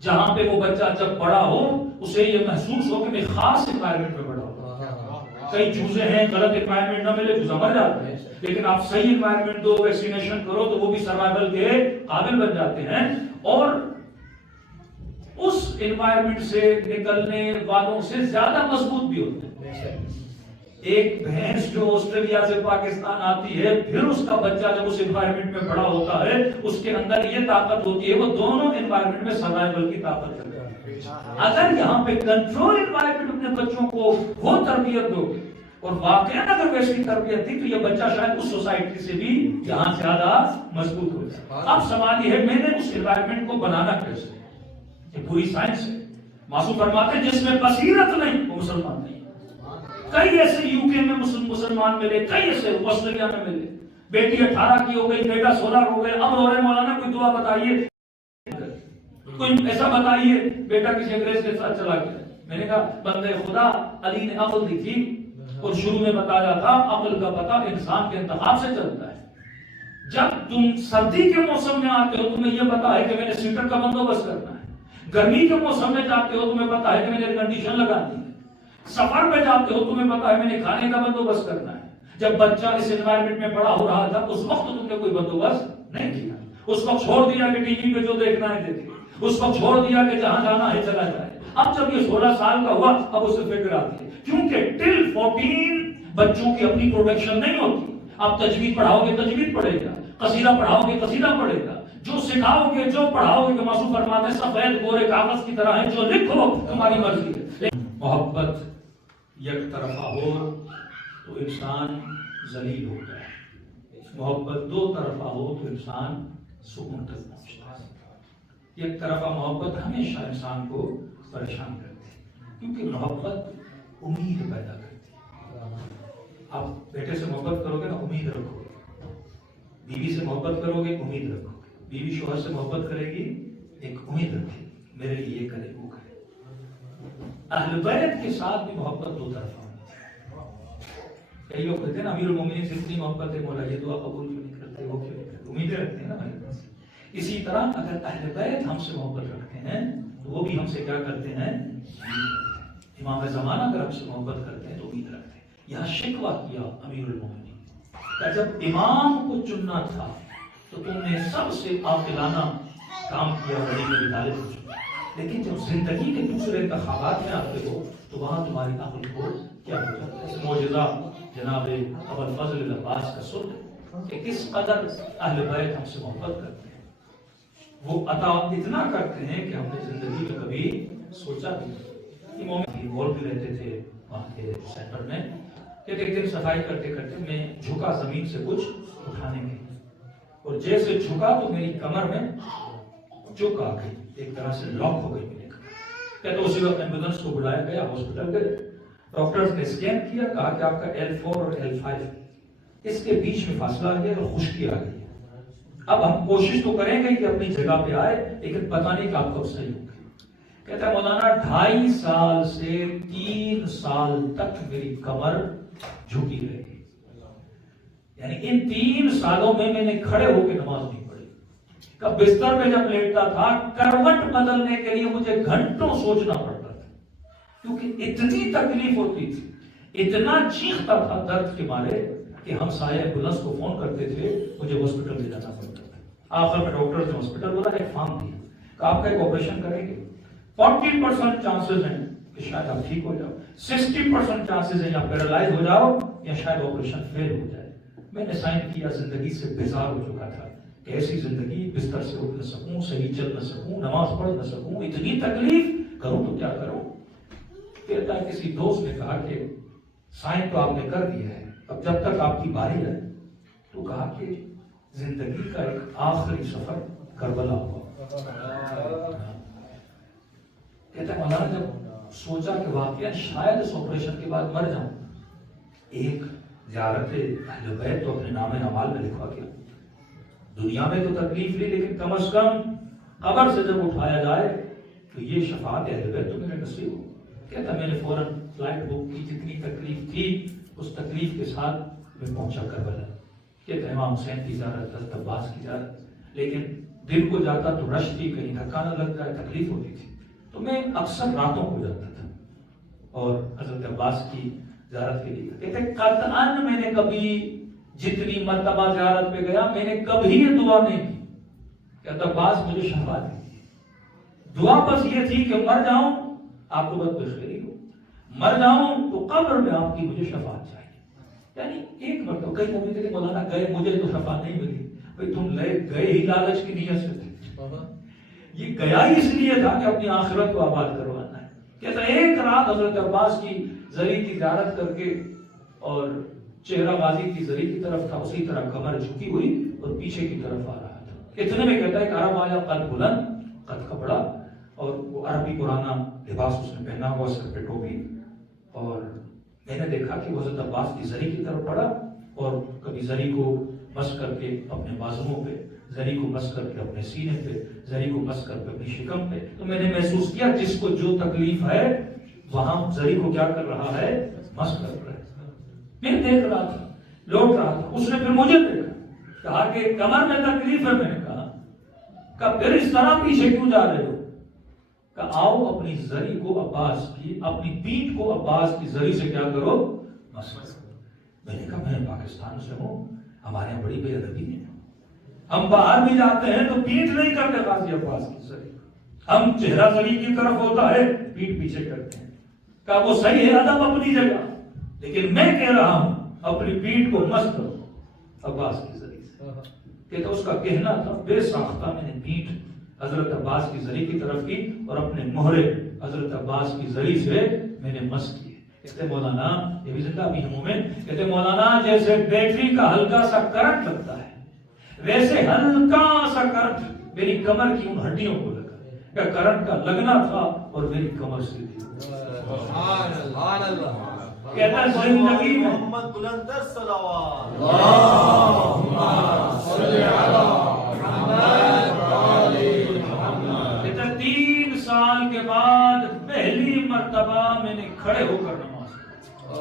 جہاں پہ وہ بچہ جب بڑا ہو اسے یہ محسوس ہو کہ میں خاص انوائرمنٹ میں بڑا ہوں۔ کئی چوزے ہیں غلط انوائرمنٹ نہ ملے چوزہ مر جاتے ہیں، لیکن آپ صحیح انوائرمنٹ دو، ویکسینیشن کرو تو وہ بھی سروائیول کے قابل بن جاتے ہیں اور اس انوائرمنٹ سے نکلنے والوں سے زیادہ مضبوط بھی ہوتے ہیں۔ ایک بھینس جو آسٹریلیا سے پاکستان آتی ہے پھر اس کا بچہ جب اس انوائرمنٹ میں بڑا ہوتا ہے اس کے اندر یہ طاقت ہوتی ہے، وہ دونوں انوائرمنٹ میں سروائیول کی طاقت ہے۔ اگر یہاں پہ کنٹرول انوائرمنٹ اپنے بچوں کو وہ تربیت دو اور واقعا اگر ویسی تربیت دی تو یہ بچہ شاید اس سوسائٹی سے بھی یہاں زیادہ مضبوط ہو جائے۔ اب سوال یہ ہے میں نے اس انوائرمنٹ کو بنانا کیسے، یہ پوری سائنس ہے۔ معصوم فرماتے ہیں جس میں بصیرت نہیں وہ مسلمان نہیں۔ کئی ایسے یو کے میں مسلمان ملے، کئی ایسے آسٹریلیا میں ملے، بیٹی 18 کی ہو گئی، بیٹا 16 ہو گئے، اب رو رہے مولانا کوئی دعا بتائیے، کوئی ایسا بتائیے، بیٹا کسی انگریز کے ساتھ چلا گیا۔ میں نے کہا بندے خدا علی نے عقل دی تھی اور شروع میں بتایا تھا عقل کا پتہ انسان کے انتخاب سے چلتا ہے۔ جب تم سردی کے موسم میں آتے ہو تمہیں یہ پتا ہے کہ میں نے سویٹر کا بندوبست کرنا ہے، گرمی کے موسم میں جاتے ہو تمہیں پتا ہے کہ میں نے ایئر کنڈیشن لگانی ہے، سفر میں جاتے ہو تمہیں پتا ہے میں نے کھانے کا بندوبست کرنا ہے۔ جب بچہ اس انوائرمنٹ میں بڑا ہو رہا تھا اس وقت تم نے کوئی بندوبست نہیں کیا، اس وقت چھوڑ دیا کہ ٹی وی پہ جو دیکھنا ہے دیکھے، اس وقت چھوڑ دیا کہ جہاں جانا ہے چلا جائے۔ اب جب یہ 16 سال کا ہوا اب اسے فکر آتی ہے، کیونکہ ٹل 14 بچوں کی اپنی پروڈکشن نہیں ہوتی۔ آپ تجوید پڑھاؤ گے تجوید پڑھے گا، قصیدہ پڑھاؤ گے قصیدہ پڑھے گا، جو سکھاؤ گے جو پڑھاؤ گے کہ معصوم فرماتے ہیں سفید گورے کاغذ کی طرح ہے، جو لکھو تمہاری مرضی ہے۔ محبت یک طرفہ ہو تو انسان ذلیل ہوتا ہے، محبت دو طرفہ ہو تو انسان سکون تک پہنچتا ہے۔ ایک طرفہ محبت ہمیشہ انسان کو پریشان کرتی ہے کیونکہ محبت امید پیدا کرتی ہے۔ آپ بیٹے سے محبت کرو گے نا امید رکھو گے، بیوی سے محبت کرو گے امید رکھو گے، بیوی شوہر سے محبت کرے گی ایک امید رکھے گی میرے لیے یہ کرے وہ کرے۔ اہل بیت کے ساتھ بھی محبت دو طرفہ ہونی چاہیے۔ کئی لوگ کہتے ہیں نا امیر المومنین سے اتنی محبت ہے مولا یہ دعا قبول کیوں نہیں کرتے، وہ کیوں نہیں کرتے، امیدیں رکھتے ہیں نا ہمارے پاس۔ اسی طرح اگر اہل بیت ہم سے محبت رکھتے ہیں تو وہ بھی ہم سے کیا کرتے ہیں، امام زمانہ اگر ہم سے محبت کرتے ہیں تو امید رکھتے ہیں۔ یہاں شکوہ کیا امیر المومنین کہ جب امام کو چننا تھا تو تم نے سب سے عاقلانہ کام کیا، علی بن ابی طالب کو چنا، لیکن جب زندگی کے دوسرے انتخابات میں آتے ہو تو وہاں تمہاری عقل کو کیا ہو جاتا ہے۔ معجزہ جناب ابوالفضل العباس کا سن کہ کس قدر اہل بیت ہم سے محبت کرتے ہیں، وہ عطا اتنا کرتے ہیں کہ ہم نے زندگی میں کبھی سوچا بھی نہیں۔ مول بھی رہتے تھے وہاں کے سینٹر میں، کہ ایک دن صفائی کرتے کرتے میں جھکا زمین سے کچھ اٹھانے میں، اور جیسے جھکا تو میری کمر میں چوک آ گئی، ایک طرح سے لاک ہو گئی میرے کمر۔ کہتے اسی وقت ایمبولینس کو بلایا گیا، ہاسپٹل گئے، ڈاکٹرز نے اسکین کیا، کہا کہ آپ کا L4 اور L5 اس کے بیچ میں فاصلہ آ گیا اور خشکی آ گئی ہے۔ اب ہم کوشش تو کریں گے کہ اپنی جگہ پہ آئے لیکن پتہ نہیں کہ آپ کب صحیح ہوں گے۔ کہتا ہے مولانا 2.5 سال سے 3 سال تک میری کمر جھکی رہی. یعنی ان 3 سالوں میں نے کھڑے ہو کے نماز نہیں پڑھی. کہ بستر میں جب لیٹتا تھا کروٹ بدلنے کے لیے مجھے گھنٹوں سوچنا پڑتا تھا، کیونکہ اتنی تکلیف ہوتی تھی، اتنا چیختا تھا درد کے مارے کہ ہم سایہ ایمبولینس کو فون کرتے تھے، مجھے ہاسپٹل لے جانا پڑتا تھا. آخر میں ڈاکٹر نے ہاسپٹل بولا، ایک فارم دیا کہ آپ کا ایک آپریشن کریں گے، 40% چانسز ہیں کہ شاید آپ ٹھیک ہو جاؤ، 60% چانسز ہیں یا پیرالائز ہو جاؤ یا شاید آپریشن فیل ہو جائے. میں نے سائن کیا، زندگی سے بیزار ہو چکا تھا کہ ایسی زندگی، بستر سے اٹھ نہ سکوں، صحیح چل نہ سکوں، نماز پڑھ نہ سکوں، اتنی تکلیف، کروں تو کیا کروں. کہتا ہے کسی دوست نے کہا کہ سائن تو آپ نے کر دیا ہے، اب جب تک آپ کی باری ہے، تو کہا کہ زندگی کا ایک آخری سفر کربلا ہوا. کہتا ہے مولانا جب سوچا کہ واقعا شاید اس آپریشن کے بعد مر جاؤں، ایک زیارت اہل بیت تو اپنے نام اعمال میں لکھوا گیا. دنیا میں تو تکلیف لی، لیکن کم از کم قبر سے جب اٹھایا جائے تو یہ شفاعت اہل بیت تو میرے نصیب ہو. کہتا میں نے فوراً فلائٹ بک کی، جتنی تکلیف تھی اس تکلیف کے ساتھ میں پہنچا کربلا. کہتا امام حسین کی زیارت، حضرت عباس کی زیارت، لیکن دل کو جاتا تو رش تھی، کہیں دھکا نہ لگ جائے، تکلیف ہوتی تھی. تو میں اکثر راتوں کو جاتا تھا اور حضرت عباس کی زیارت کے لیے. کہتے قطعاً میں نے کبھی جتنی مرتبہ زیارت پہ گیا میں نے کبھی یہ دعا نہیں کی کہ حضرت عباس مجھے شفا دیجیے. دعا بس یہ تھی کہ مر جاؤں آپ کو بد بخیری ہو، مر جاؤں تو قبر میں آپ کی مجھے شفاعت چاہیے. یعنی ایک مرتبہ کئی نبی تھے کہ مولانا گئے مجھے تو شفاعت نہیں ملی. بھائی تم گئے ہی لالچ کی نیت سے تھے، یہ گیا ہی اس لیے تھا کہ اپنی آخرت کو آباد کروانا ہے. کہتا ایک رات حضرت عباس کی زری کی زیارت کر کے، اور چہرہ غازی کی زری کی طرف تھا، اسی طرح کمر جھکی ہوئی اور پیچھے کی طرف آ رہا تھا. اتنے میں کہتا ہے کہ عرب آیا قد بلند، قد کپڑا، اور وہ عربی پرانا لباس اس نے پہنا ہوا، سر پہ ٹوپی. اور میں نے دیکھا کہ وہ حضرت عباس کی زری کی طرف پڑا اور کبھی زری کو مس کر کے اپنے بازوؤں پہ، زری کو مس کر کے اپنے سینے پہ، زری کو مس کر کے اپنی شکم پہ. تو میں نے محسوس کیا جس کو جو تکلیف ہے وہاں زری کو کیا کر رہا ہے، مس کر رہا ہے. میں دیکھ رہا تھا، لوٹ رہا تھا. اس نے پھر مجھے دیکھا، کہا کہ کمر میں تکلیف ہے. میں نے کہا کہ پھر اس طرح پیچھے کیوں جا رہے ہو؟ کہ آؤ اپنی زری کو عباس کی، اپنی پیٹھ کو عباس کی زری سے کیا کرو، مس کرو. میں نے کہا میں پاکستان سے ہوں، ہمارے یہاں بڑی بے ادبی ہے، ہم باہر بھی جاتے ہیں تو پیٹھ نہیں کرتے غازی عباس کی زری، ہم چہرہ زری کی طرف ہوتا ہے، پیٹھ پیچھے کرتے ہیں. کہ وہ صحیح ہے ادب اپنی جگہ، لیکن میں کہہ رہا ہوں اپنی پیٹھ کو مس کرو عباس کی زری سے. کہتا اس کا کہنا تھا بے ساختہ میں نے پیٹھ حضرت عباس کی زری کی طرف کی اور اپنے مہرے حضرت عباس کی زری سے میں نے مس کیے. کہتے مولانا، یہ بھی زندہ بھی ہوں میں، کہتے مولانا جیسے بیٹری کا ہلکا سا کرنٹ لگتا ہے ویسے ہلکا سا کرنٹ میری کمر کی ان ہڈیوں کو لگا. کہ کرنٹ کا لگنا تھا اور میری کمر سے دی. سبحان اللہ. کہتا زندگی میں محمد بلندر صلوات اللہم صلی علی محمد وآل محمد. کہتا 3 سال کے بعد پہلی مرتبہ میں نے کھڑے ہو کر نماز پڑھی.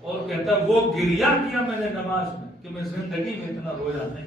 اور کہتا وہ گریا کیا میں نے نماز میں کہ میں زندگی میں اتنا رویا نہیں.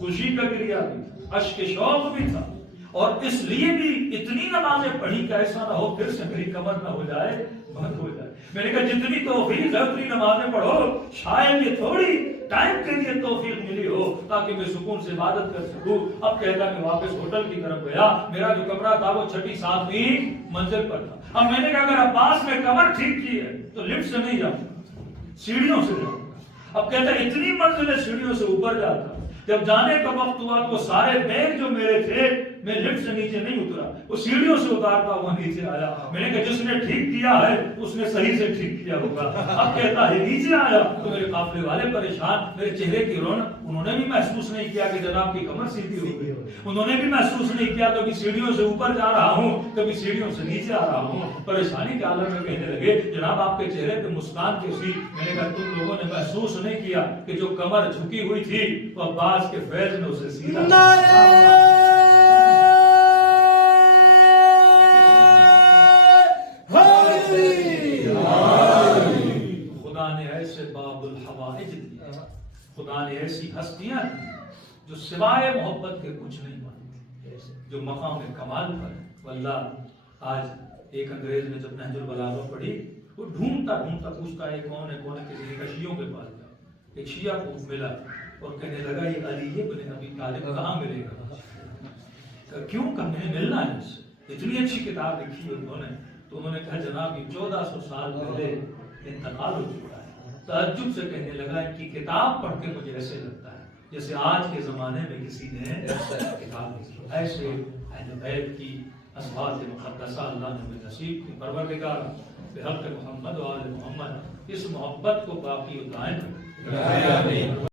خوشی کا گریا بھی تھا، اشک شوق بھی تھا، اور اس لیے بھی اتنی نمازیں پڑھی کہ ایسا نہ ہو پھر سے میری کمر نہ ہو جائے، بند ہو جائے. میں نے کہا جتنی توفیق ہے اتنی نمازیں پڑھو، شاید یہ تھوڑی ٹائم کے لیے توفیق ملی ہو تاکہ میں سکون سے عبادت کر سکوں. اب کہتا میں واپس ہوٹل کی طرف گیا، میرا جو کمرہ تھا وہ 6 7ویں منزل پر تھا. اب میں نے کہا اگر عباس میں کمر ٹھیک کی ہے تو لفٹ سے نہیں جاؤں گا، سیڑھیوں سے جاؤں گا. اب کہتا ہے اتنی منزلیں سیڑھیوں سے اوپر جاتا. جب جانے کا وقت ہوا تو سارے بیگ جو میرے تھے میں لفٹ سے نیچے نہیں اترا، وہ سیڑھیوں سے اتارتا ہوا نیچے آیا. میں نے کہا جس نے ٹھیک کیا ہے اس نے صحیح سے ٹھیک کیا ہوگا. اب کہتا ہے نیچے آیا تو میرے قافلے والے پریشان، میرے چہرے کی رونق انہوں نے بھی محسوس نہیں کیا کہ جناب کی کمر سیدھی ہو گئی. انہوں نے بھی محسوس نہیں کیا کبھی سیڑھیوں سے اوپر جا رہا ہوں، کبھی سیڑھیوں سے نیچے آ رہا ہوں. پریشانی کے عالم میں کہنے لگے جناب آپ کے چہرے پہ مسکان کیسی؟ میں نے کہا تم لوگوں نے محسوس نہیں کیا کہ جو کمر جھکی ہوئی تھی وہ عباس کے فیض نے اسے سیدھا. خدا نے ایسی ہستیاں تھیں جو سوائے محبت کے کچھ نہیں مانتی، جو مقام کمال پر ہے۔ واللہ آج ایک انگریز نے جب نہج البلاغہ پڑھی، وہ ڈھونڈتا ڈھونڈتا پوچھتا ہے کون ہے کون ہے، کسی نے کہا شیعوں کے پاس جاؤ۔ ایک شیعہ کو ملا اور کہنے لگا یہ علی ابن ابی طالب کہاں ملے گا؟ کیوں کہ ہمیں ملنا ہے اس سے، اتنی اچھی کتاب لکھی ہے انہوں نے۔ تو انہوں نے کہا جناب یہ 1400 سال پہلے انتقال ہو چکا ہے۔ تعجب سے کہنے لگا ان کی کتاب پڑھ کے مجھے ایسے لگتا ہے جیسے آج کے زمانے میں کسی نے کتاب لکھی۔ ایسے اہل بیت کی ازواج مقدسہ اللہ نے ہمیں نصیب کی۔ پروردگار بحق محمد و آل محمد اس محبت کو باقی و دائم رکھے۔